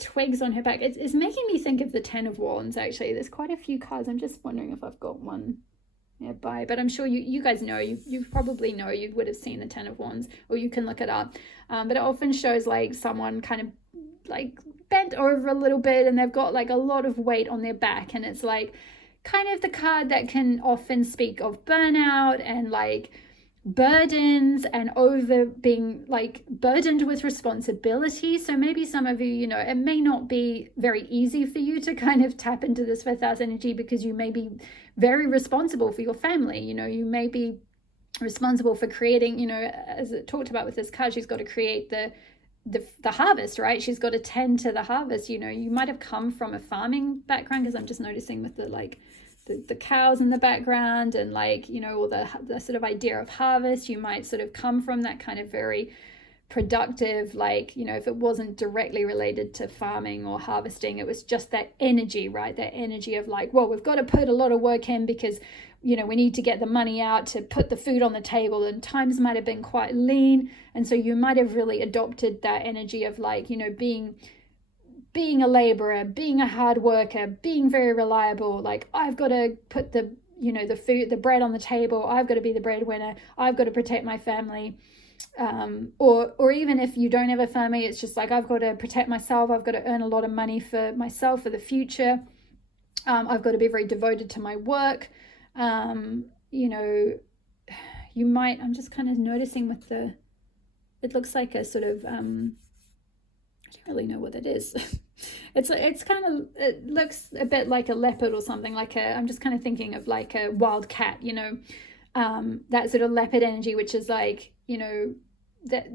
twigs on her back. It's making me think of the Ten of Wands, actually. There's quite a few cards. I'm just wondering if I've got one nearby, but I'm sure you guys know, you probably know, you would have seen the Ten of Wands, or you can look it up. But it often shows like someone kind of like bent over a little bit, and they've got like a lot of weight on their back, and it's like kind of the card that can often speak of burnout and like burdens and over being like burdened with responsibility. So maybe some of you, you know, it may not be very easy for you to kind of tap into this fifth house energy, because you may be very responsible for your family. You know, you may be responsible for creating, you know, as it talked about with this card, she's got to create the harvest, right? She's got to tend to the harvest. You know, you might have come from a farming background, because I'm just noticing with the like the cows in the background, and like, you know, or the sort of idea of harvest. You might sort of come from that kind of very productive, like, you know, if it wasn't directly related to farming or harvesting, it was just that energy, right? That energy of like, well, we've got to put a lot of work in because, you know, we need to get the money out to put the food on the table, and times might have been quite lean. And so you might have really adopted that energy of like, you know, being a laborer, being a hard worker, being very reliable. Like, I've got to put the, you know, the food, the bread on the table. I've got to be the breadwinner. I've got to protect my family. Or even if you don't have a family, it's just like, I've got to protect myself. I've got to earn a lot of money for myself for the future. I've got to be very devoted to my work. You know, you might, I'm just kind of noticing with it looks like a sort of, I don't really know what it is. It's kind of, it looks a bit like a leopard or something, like I'm just kind of thinking of like a wild cat, you know, that sort of leopard energy, which is like, you know, they're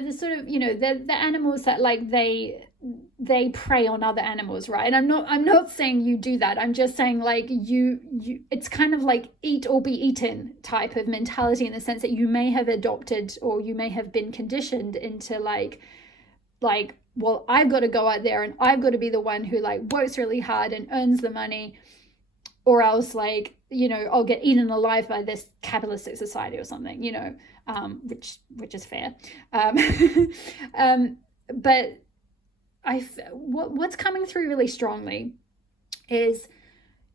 the sort of, you know, they're the animals that like they prey on other animals, right? And I'm not saying you do that. I'm just saying like you it's kind of like eat or be eaten type of mentality, in the sense that you may have adopted, or you may have been conditioned into like, well, I've got to go out there and I've got to be the one who like works really hard and earns the money, or else like, you know, I'll get eaten alive by this capitalistic society or something, you know, which is fair. But what's coming through really strongly is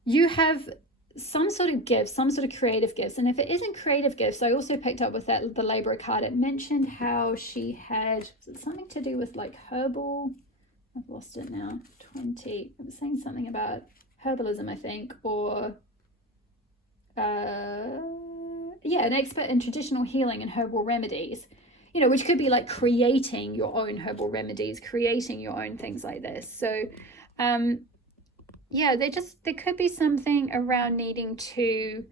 you have some sort of gift, some sort of creative gifts. And if it isn't creative gifts, I also picked up with the laborer card, it mentioned how she had something to do with like herbal, I've lost it now, 20, it was saying something about herbalism, I think, or an expert in traditional healing and herbal remedies, you know, which could be like creating your own herbal remedies, creating your own things like this. So there could be something around needing to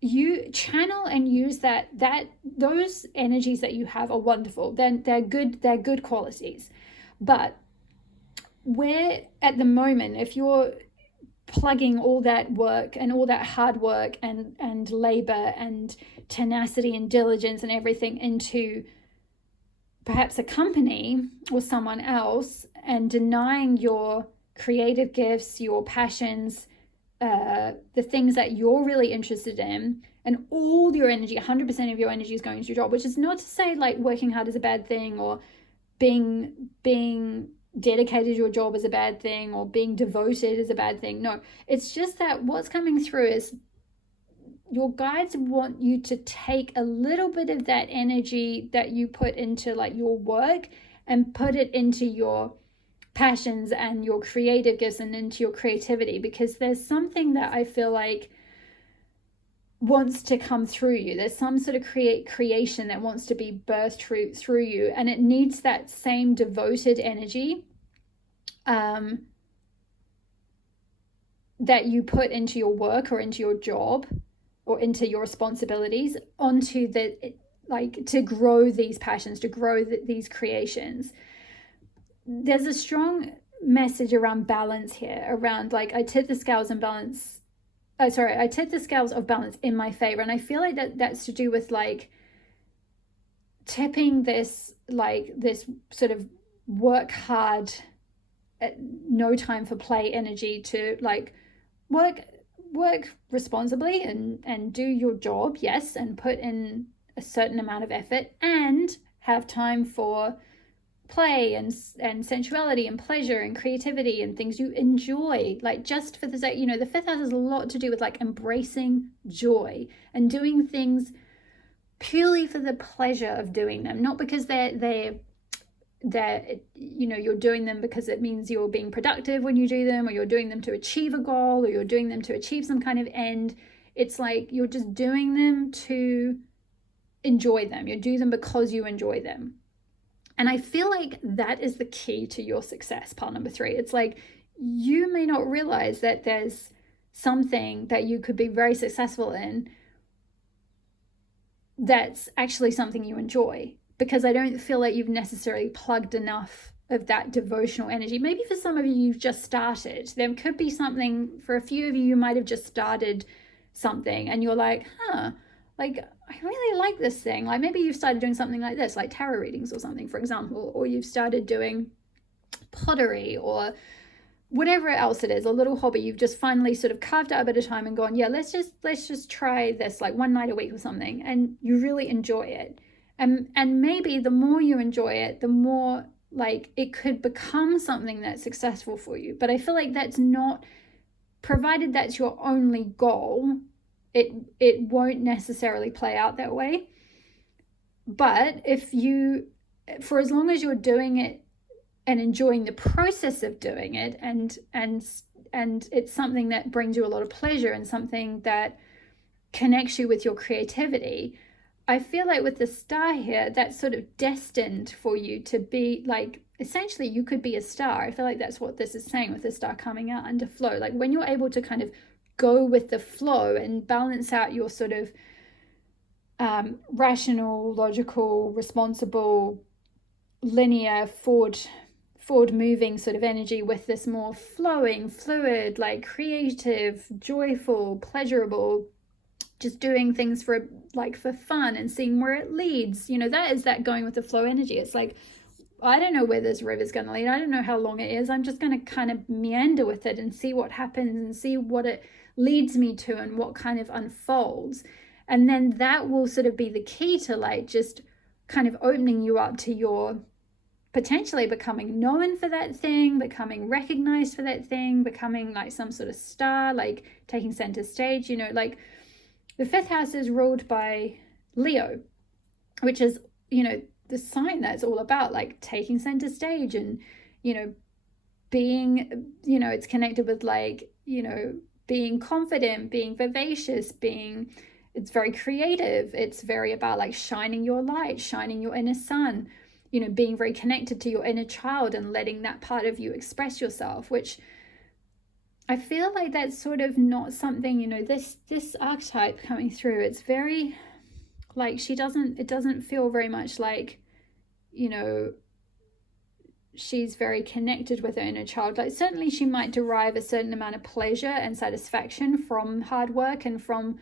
you channel and use that those energies that you have are wonderful. Then they're good qualities. But where at the moment, if you're plugging all that work and all that hard work and labor and tenacity and diligence and everything into perhaps a company or someone else, and denying your creative gifts, your passions, the things that you're really interested in, and all your energy, 100% of your energy is going to your job, which is not to say like working hard is a bad thing, or being dedicated to your job is a bad thing, or being devoted is a bad thing. No, it's just that what's coming through is your guides want you to take a little bit of that energy that you put into like your work and put it into your passions and your creative gifts and into your creativity, because there's something that I feel like wants to come through you. There's some sort of creation that wants to be birthed through you, and it needs that same devoted energy that you put into your work or into your job or into your responsibilities, onto the, like, to grow these passions, to grow these creations. There's a strong message around balance here, around like, I tip the scales and balance. I tip the scales of balance in my favor. And I feel like that's to do with like tipping this, like this sort of work hard, no time for play energy, to like work responsibly and do your job, yes, and put in a certain amount of effort, and have time for play and sensuality and pleasure and creativity and things you enjoy, like just for the sake, you know, the fifth house has a lot to do with like embracing joy and doing things purely for the pleasure of doing them, not because they're you know, you're doing them because it means you're being productive when you do them, or you're doing them to achieve a goal, or you're doing them to achieve some kind of end. It's like you're just doing them to enjoy them. You do them because you enjoy them. And I feel like that is the key to your success, part number 3. It's like, you may not realize that there's something that you could be very successful in that's actually something you enjoy, because I don't feel like you've necessarily plugged enough of that devotional energy. Maybe for some of you, you've just started. There could be something, for a few of you, you might have just started something and you're like, like, I really like this thing. Like maybe you've started doing something like this, like tarot readings or something, for example, or you've started doing pottery or whatever else it is, a little hobby. You've just finally sort of carved out a bit of time and gone, yeah, let's just try this like one night a week or something, and you really enjoy it. And maybe the more you enjoy it, the more like it could become something that's successful for you. But I feel like that's not, provided that's your only goal, it won't necessarily play out that way. But if you, for as long as you're doing it and enjoying the process of doing it, and it's something that brings you a lot of pleasure and something that connects you with your creativity, I feel like with the star here, that's sort of destined for you to be like, essentially you could be a star. I feel like that's what this is saying with the star coming out under flow. Like when you're able to kind of go with the flow and balance out your sort of rational, logical, responsible, linear, forward moving sort of energy with this more flowing, fluid, like creative, joyful, pleasurable, just doing things for fun and seeing where it leads. You know, that is that going with the flow energy. It's like, I don't know where this river's going to lead. I don't know how long it is. I'm just going to kind of meander with it and see what happens and see what it leads me to and what kind of unfolds. And then that will sort of be the key to like just kind of opening you up to your potentially becoming known for that thing, becoming recognized for that thing, becoming like some sort of star, like taking center stage. You know, like the fifth house is ruled by Leo, which is, you know, the sign that's all about like taking center stage and, you know, being, you know, it's connected with like, you know, being confident, being vivacious, being, it's very creative. It's very about like shining your light, shining your inner sun, you know, being very connected to your inner child and letting that part of you express yourself, which I feel like that's sort of not something, you know, this archetype coming through, it's very like it doesn't feel very much like, you know, she's very connected with her inner child. Like certainly she might derive a certain amount of pleasure and satisfaction from hard work and from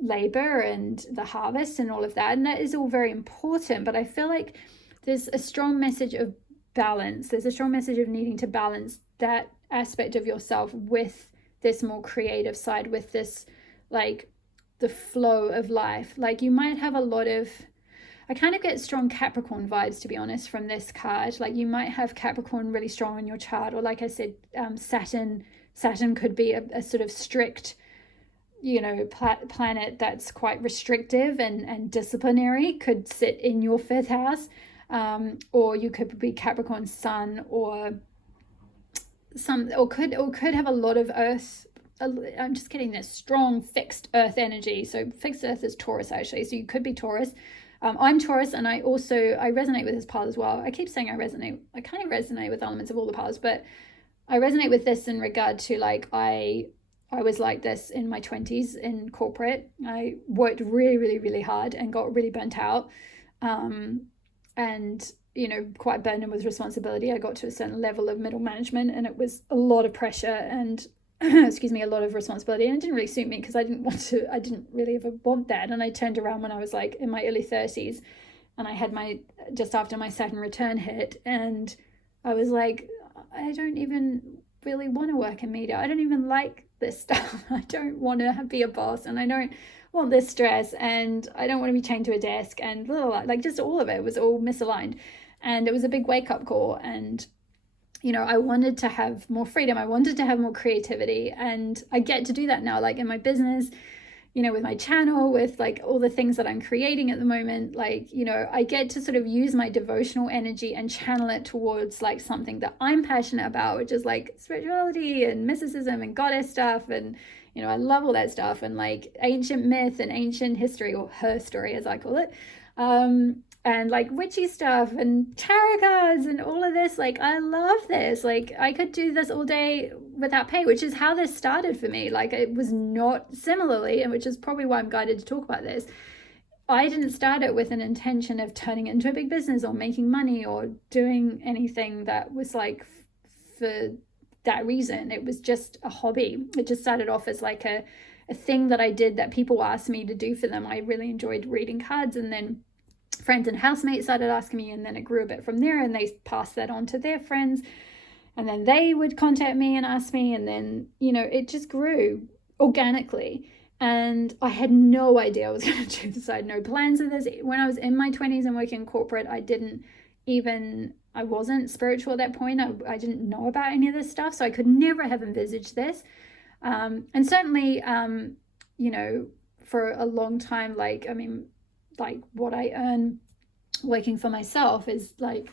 labor and the harvest and all of that, and that is all very important. But I feel like there's a strong message of balance. There's a strong message of needing to balance that aspect of yourself with this more creative side, with this like the flow of life. Like you might have a lot of, I kind of get strong Capricorn vibes, to be honest, from this card. Like you might have Capricorn really strong in your chart, or like I said, Saturn could be a sort of strict, you know, planet that's quite restrictive and disciplinary, could sit in your fifth house, or you could be Capricorn Sun, or could have a lot of Earth I'm just getting this strong fixed earth energy. So fixed earth is Taurus, actually. So you could be Taurus. I'm Taurus, and I resonate with this path as well. I keep saying I kind of resonate with elements of all the paths, but I resonate with this in regard to, like, I was like this in my 20s in corporate. I worked really, really, really hard and got really burnt out. And, you know, quite burdened with responsibility. I got to a certain level of middle management, and it was a lot of pressure and excuse me, a lot of responsibility. And it didn't really suit me because I didn't really ever want that. And I turned around when I was like in my early 30s, and I had just after my Saturn return hit, and I was like, I don't even really want to work in media. I don't even like this stuff. I don't want to be a boss, and I don't want this stress, and I don't want to be chained to a desk, and blah, blah, blah. Like, just all of it was all misaligned. And it was a big wake-up call. And, you know, I wanted to have more freedom. I wanted to have more creativity, and I get to do that now, like in my business, you know, with my channel, with like all the things that I'm creating at the moment. Like, you know, I get to sort of use my devotional energy and channel it towards like something that I'm passionate about, which is like spirituality and mysticism and goddess stuff. And, you know, I love all that stuff, and like ancient myth and ancient history, or her story as I call it. And like witchy stuff and tarot cards and all of this. Like, I love this. Like, I could do this all day without pay, which is how this started for me. Like, it was not similarly, and which is probably why I'm guided to talk about this. I didn't start it with an intention of turning it into a big business or making money or doing anything that was like for that reason. It was just a hobby. It just started off as like a thing that I did that people asked me to do for them. I really enjoyed reading cards, and then friends and housemates started asking me, and then it grew a bit from there, and they passed that on to their friends, and then they would contact me and ask me, and then, you know, it just grew organically. And I had no idea I was going to do this. I had no plans of this. When I was in my 20s and working in corporate, I wasn't spiritual at that point. I didn't know about any of this stuff, so I could never have envisaged this. And certainly, you know, for a long time, like, I mean, like what I earn working for myself is like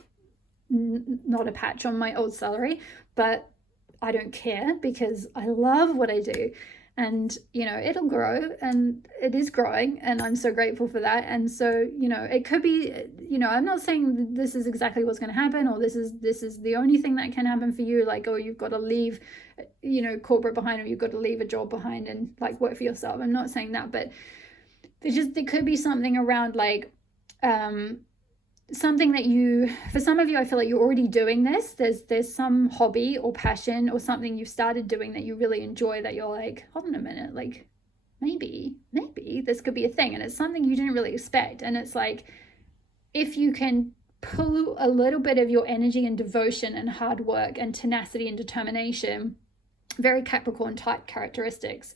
not a patch on my old salary, but I don't care because I love what I do. And, you know, it'll grow, and it is growing, and I'm so grateful for that. And so, you know, it could be, you know, I'm not saying this is exactly what's going to happen, or this is the only thing that can happen for you. Like, oh, you've got to leave, you know, corporate behind, or you've got to leave a job behind and like work for yourself. I'm not saying that, but there could be something around like something that for some of you, I feel like you're already doing this. There's some hobby or passion or something you've started doing that you really enjoy, that you're like, hold on a minute, like maybe this could be a thing, and it's something you didn't really expect. And it's like, if you can pull a little bit of your energy and devotion and hard work and tenacity and determination, very Capricorn type characteristics,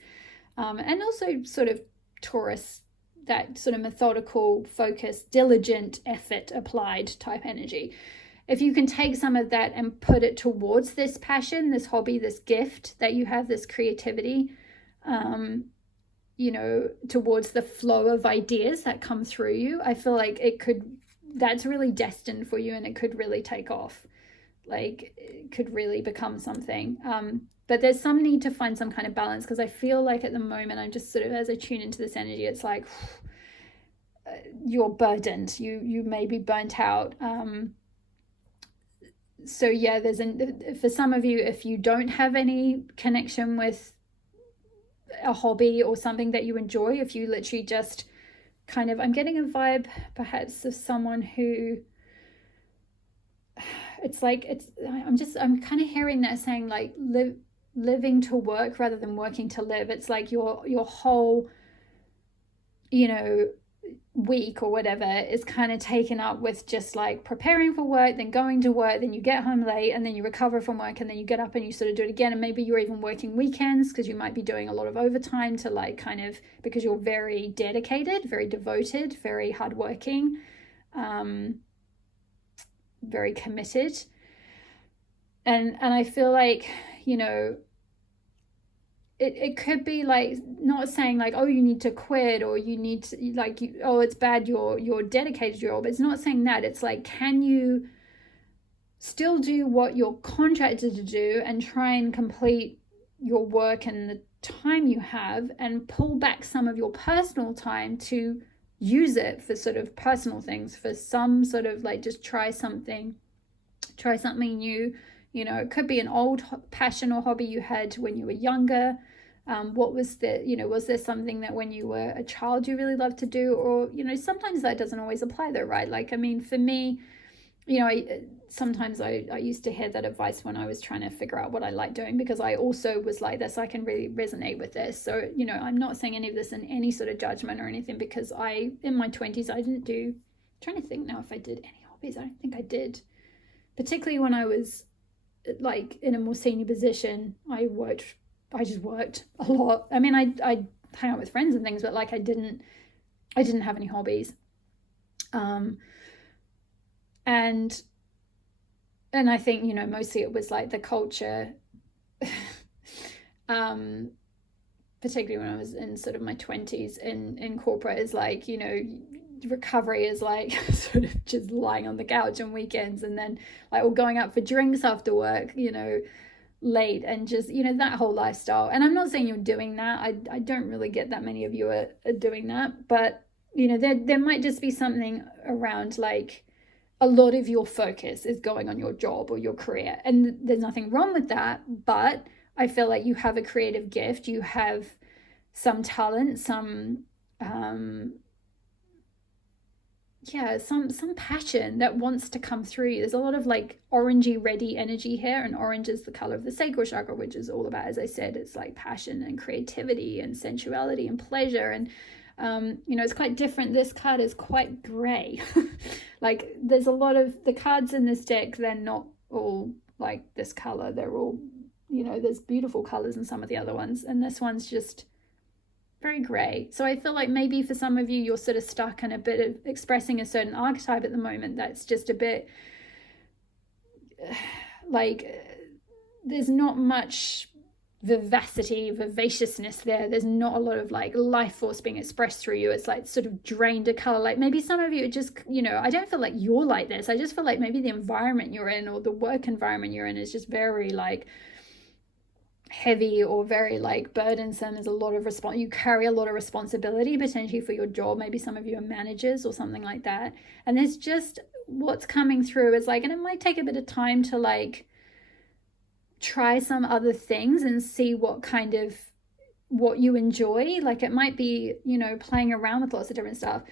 and also sort of Taurus, that sort of methodical, focused, diligent, effort applied type energy. If you can take some of that and put it towards this passion, this hobby, this gift that you have, this creativity, you know, towards the flow of ideas that come through you, I feel like that's really destined for you, and it could really take off. Like, it could really become something. But there's some need to find some kind of balance, because I feel like at the moment, I'm just sort of, as I tune into this energy, it's like you're burdened. You may be burnt out. So yeah, for some of you, if you don't have any connection with a hobby or something that you enjoy, if you literally just kind of, I'm getting a vibe perhaps of someone who, it's like, I'm kind of hearing that saying like living to work rather than working to live. It's like your whole, you know, week or whatever is kind of taken up with just like preparing for work, then going to work, then you get home late, and then you recover from work, and then you get up and you sort of do it again. And maybe you're even working weekends, because you might be doing a lot of overtime to like kind of, because you're very dedicated, very devoted, very hardworking, very committed. And I feel like, you know, it could be like, not saying like, oh, you need to quit, or you need to like, oh, it's bad, you're dedicated to your job. It's not saying that. It's like, can you still do what you're contracted to do and try and complete your work and time you have and pull back some of your personal time to use it for sort of personal things, for some sort of like just try something new. You know, it could be an old passion or hobby you had when you were younger. What was was there something that when you were a child you really loved to do? Or, you know, sometimes that doesn't always apply though, right? Like, I mean, for me, you know, sometimes I used to hear that advice when I was trying to figure out what I like doing, because I also was like this. I can really resonate with this. So, you know, I'm not saying any of this in any sort of judgment or anything, because in my 20s, I didn't do, I'm trying to think now if I did any hobbies. I don't think I did. Particularly when I was like in a more senior position, I just worked a lot. I mean, I hang out with friends and things, but like I didn't have any hobbies. And I think, you know, mostly it was like the culture, particularly when I was in sort of my 20s in corporate, is like, you know, recovery is like sort of just lying on the couch on weekends, and then like, or going out for drinks after work, you know, late, and just, you know, that whole lifestyle. And I'm not saying you're doing that. I don't really get that many of you are doing that, but, you know, there might just be something around like a lot of your focus is going on your job or your career, and there's nothing wrong with that. But I feel like you have a creative gift, you have some talent, some passion that wants to come through. There's a lot of like orangey reddy energy here, and orange is the color of the sacral chakra, which is all about, as I said, it's like passion and creativity and sensuality and pleasure. And you know, it's quite different. This card is quite gray. Like, there's a lot of the cards in this deck, they're not all like this color. They're all, you know, there's beautiful colors in some of the other ones, and this one's just very gray. So I feel like maybe for some of you, you're sort of stuck in a bit of expressing a certain archetype at the moment that's just a bit like there's not much vivaciousness there. There's not a lot of like life force being expressed through you. It's like sort of drained a color. Like maybe some of you just, you know, I don't feel like you're like this. I just feel like maybe the environment you're in or the work environment you're in is just very like heavy or very like burdensome. There's a lot of you carry a lot of responsibility potentially for your job. Maybe some of you are managers or something like that, and there's just what's coming through is like, and it might take a bit of time to like try some other things and see what you enjoy. Like it might be, you know, playing around with lots of different stuff.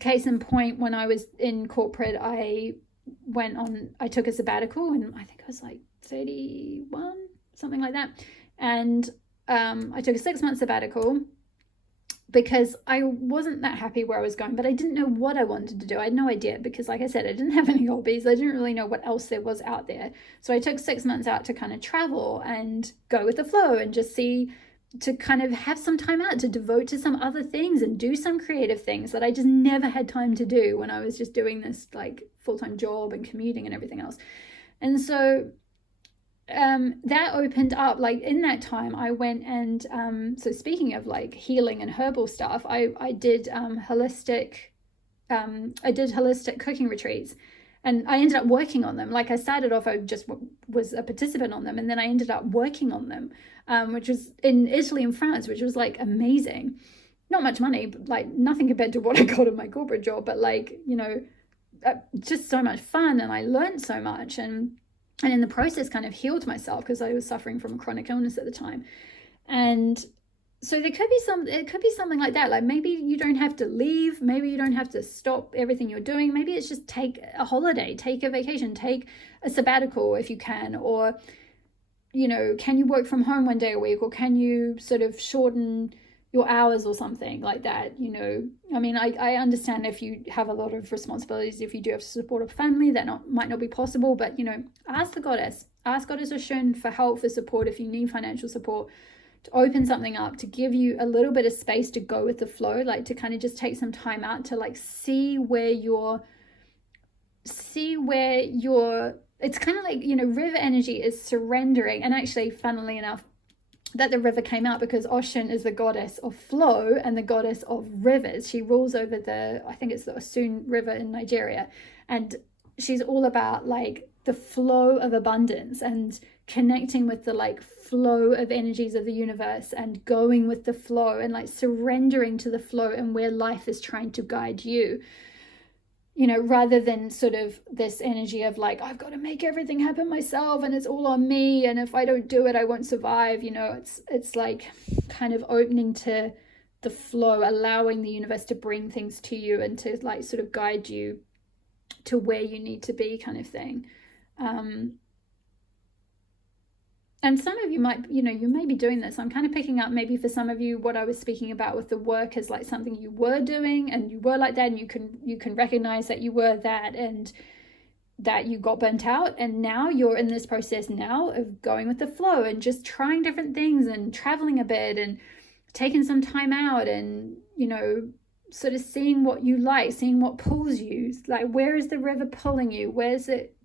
Case in point, when I was in corporate, I took a sabbatical, and I think I was like 31, something like that. And I took a 6-month sabbatical because I wasn't that happy where I was going, but I didn't know what I wanted to do. I had no idea, because like I said, I didn't have any hobbies. I didn't really know what else there was out there. So I took 6 months out to kind of travel and go with the flow and just to kind of have some time out to devote to some other things and do some creative things that I just never had time to do when I was just doing this like full-time job and commuting and everything else. And so that opened up, like in that time I went and so speaking of like healing and herbal stuff, I did holistic cooking retreats, and I ended up working on them. Like I started off, I just was a participant on them, and then I ended up working on them, which was in Italy and France, which was like amazing. Not much money, but like nothing compared to what I got in my corporate job, but like, you know, just so much fun, and I learned so much, and in the process kind of healed myself, because I was suffering from a chronic illness at the time. And so it could be something like that. Like maybe you don't have to leave, maybe you don't have to stop everything you're doing. Maybe it's just take a holiday, take a vacation, take a sabbatical if you can, or, you know, can you work from home one day a week, or can you sort of shorten your hours or something like that, you know. I mean, I understand if you have a lot of responsibilities, if you do have to support a family, that might not be possible, but, you know, ask Goddess Oshun for help, for support, if you need financial support, to open something up, to give you a little bit of space to go with the flow, like to kind of just take some time out to like see where you're, it's kind of like, you know, river energy is surrendering. And actually, funnily enough, that the river came out because Oshun is the goddess of flow and the goddess of rivers. She rules over I think it's the Oshun River in Nigeria. And she's all about like the flow of abundance and connecting with the like flow of energies of the universe and going with the flow and like surrendering to the flow and where life is trying to guide you, you know, rather than sort of this energy of like, I've got to make everything happen myself and it's all on me, and if I don't do it I won't survive. You know, it's like kind of opening to the flow, allowing the universe to bring things to you and to like sort of guide you to where you need to be, kind of thing. And some of you might, you know, you may be doing this. I'm kind of picking up maybe for some of you what I was speaking about with the work is like something you were doing and you were like that, and you can recognize that you were that and that you got burnt out, and now you're in this process now of going with the flow and just trying different things and traveling a bit and taking some time out and, you know, sort of seeing what you like, seeing what pulls you, like where is the river pulling you, where's it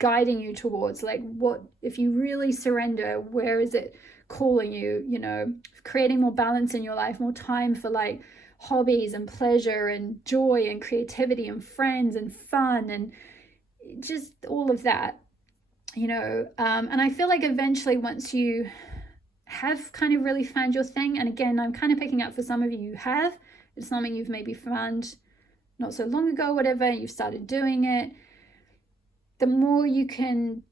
guiding you towards, like what, if you really surrender, where is it calling you, you know, creating more balance in your life, more time for like hobbies and pleasure and joy and creativity and friends and fun and just all of that, you know. And I feel like eventually once you have kind of really found your thing, and again, I'm kind of picking up for some of you have, it's something you've maybe found not so long ago, whatever, you've started doing it, the more you can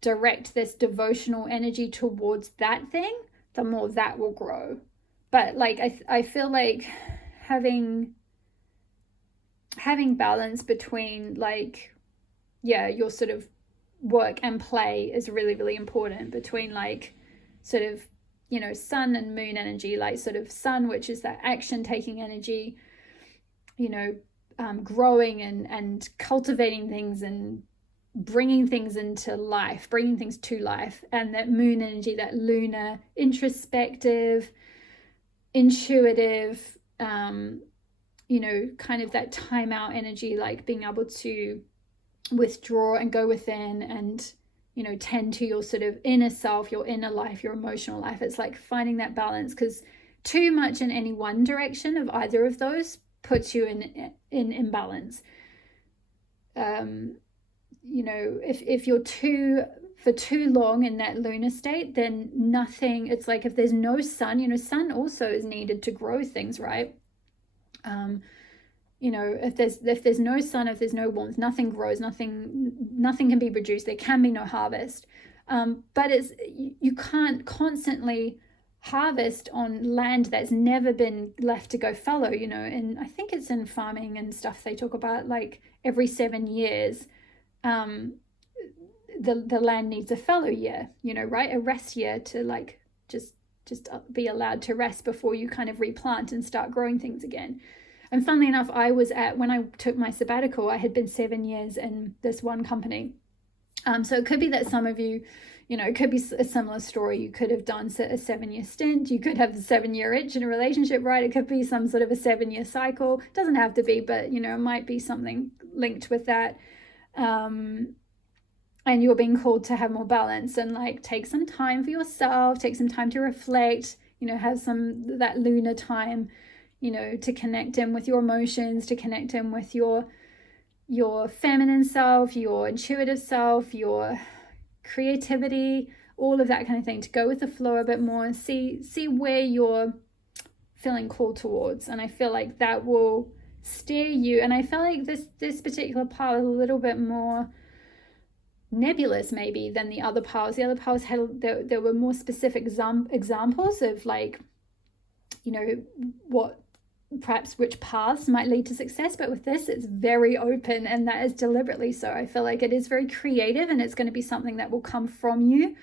direct this devotional energy towards that thing, the more that will grow. But like I feel like having balance between like, yeah, your sort of work and play is really, really important, between like sort of, you know, sun and moon energy, like sort of sun, which is that action taking energy, you know, growing and cultivating things and bringing things into life, bringing things to life, and that moon energy, that lunar, introspective, intuitive, you know, kind of that time out energy, like being able to withdraw and go within and, you know, tend to your sort of inner self, your inner life, your emotional life. It's like finding that balance, because too much in any one direction of either of those puts you in imbalance. You know, if you're for too long in that lunar state, then nothing, it's like if there's no sun, you know, sun also is needed to grow things, right? You know, if there's no sun, if there's no warmth, nothing grows, nothing can be produced, there can be no harvest. But you can't constantly harvest on land that's never been left to go fallow, you know. And I think it's in farming and stuff, they talk about like every 7 years the land needs a fallow year, you know, right? A rest year to like just be allowed to rest before you kind of replant and start growing things again. And funnily enough, when I took my sabbatical, I had been 7 years in this one company. So it could be that some of you, you know, it could be a similar story. You could have done a 7-year stint. You could have a 7-year itch in a relationship, right? It could be some sort of a 7-year cycle. It doesn't have to be, but, you know, it might be something linked with that. And you're being called to have more balance and like take some time for yourself, take some time to reflect, you know, have that lunar time, you know, to connect in with your emotions, to connect in with your feminine self, your intuitive self, your creativity, all of that kind of thing, to go with the flow a bit more and see where you're feeling called towards. And I feel like that will steer you. And I feel like this particular part was a little bit more nebulous maybe than the other powers. The other powers there were more specific examples of like, you know, which paths might lead to success, but with this it's very open, and that is deliberately so. I feel like it is very creative, and it's going to be something that will come from you,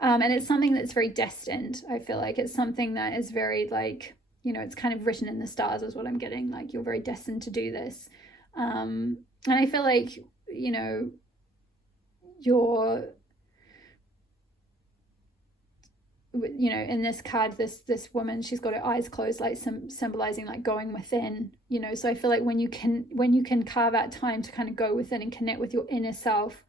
and it's something that's very destined. I feel like it's something that is very like, you know, it's kind of written in the stars is what I'm getting, like you're very destined to do this. And I feel like, you know, you know, in this card, this woman, she's got her eyes closed, like symbolizing like going within, you know. So I feel like when you can carve out time to kind of go within and connect with your inner self,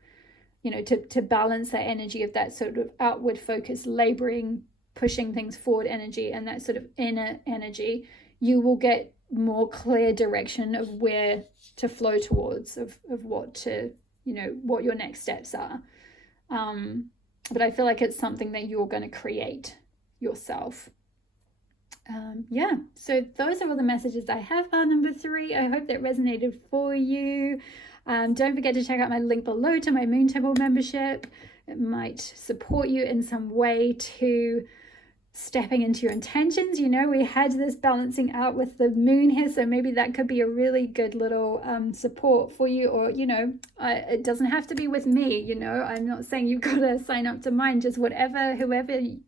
you know, to balance that energy of that sort of outward focus, laboring, pushing things forward energy, and that sort of inner energy, you will get more clear direction of where to flow towards, of what to, you know, what your next steps are. But I feel like it's something that you're going to create yourself. Yeah, so those are all the messages I have for number 3. I hope that resonated for you. Don't forget to check out my link below to my Moon Temple membership. It might support you in some way to stepping into your intentions. You know, we had this balancing out with the moon here, so maybe that could be a really good little support for you. Or, you know, it doesn't have to be with me, you know, I'm not saying you've got to sign up to mine, just whoever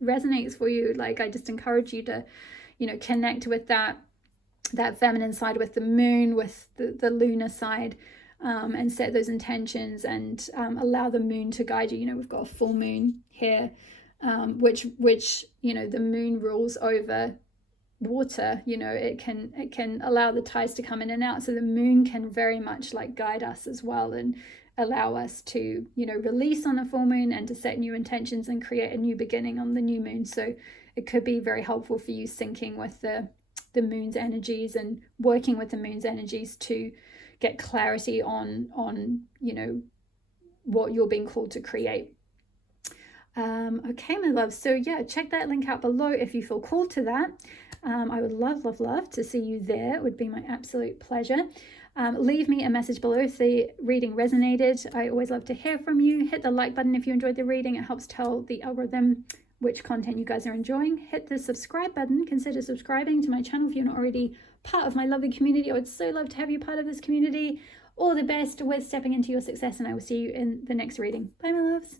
resonates for you. Like, I just encourage you to, you know, connect with that feminine side, with the moon, with the lunar side, and set those intentions, and allow the moon to guide you. You know, we've got a full moon here, which you know, the moon rules over water. You know, it can allow the tides to come in and out, so the moon can very much like guide us as well, and allow us to, you know, release on the full moon, and to set new intentions and create a new beginning on the new moon. So it could be very helpful for you syncing with the moon's energies and working with the moon's energies to get clarity on you know, what you're being called to create. Okay, my love, so yeah, check that link out below if you feel called to that. I would love to see you there. It would be my absolute pleasure. Leave me a message below if the reading resonated. I always love to hear from you. Hit the like button if you enjoyed the reading. It helps tell the algorithm which content you guys are enjoying. Hit the subscribe button. Consider subscribing to my channel if you're not already part of my lovely community. I would so love to have you part of this community. All the best with stepping into your success, and I will see you in the next reading. Bye, my loves.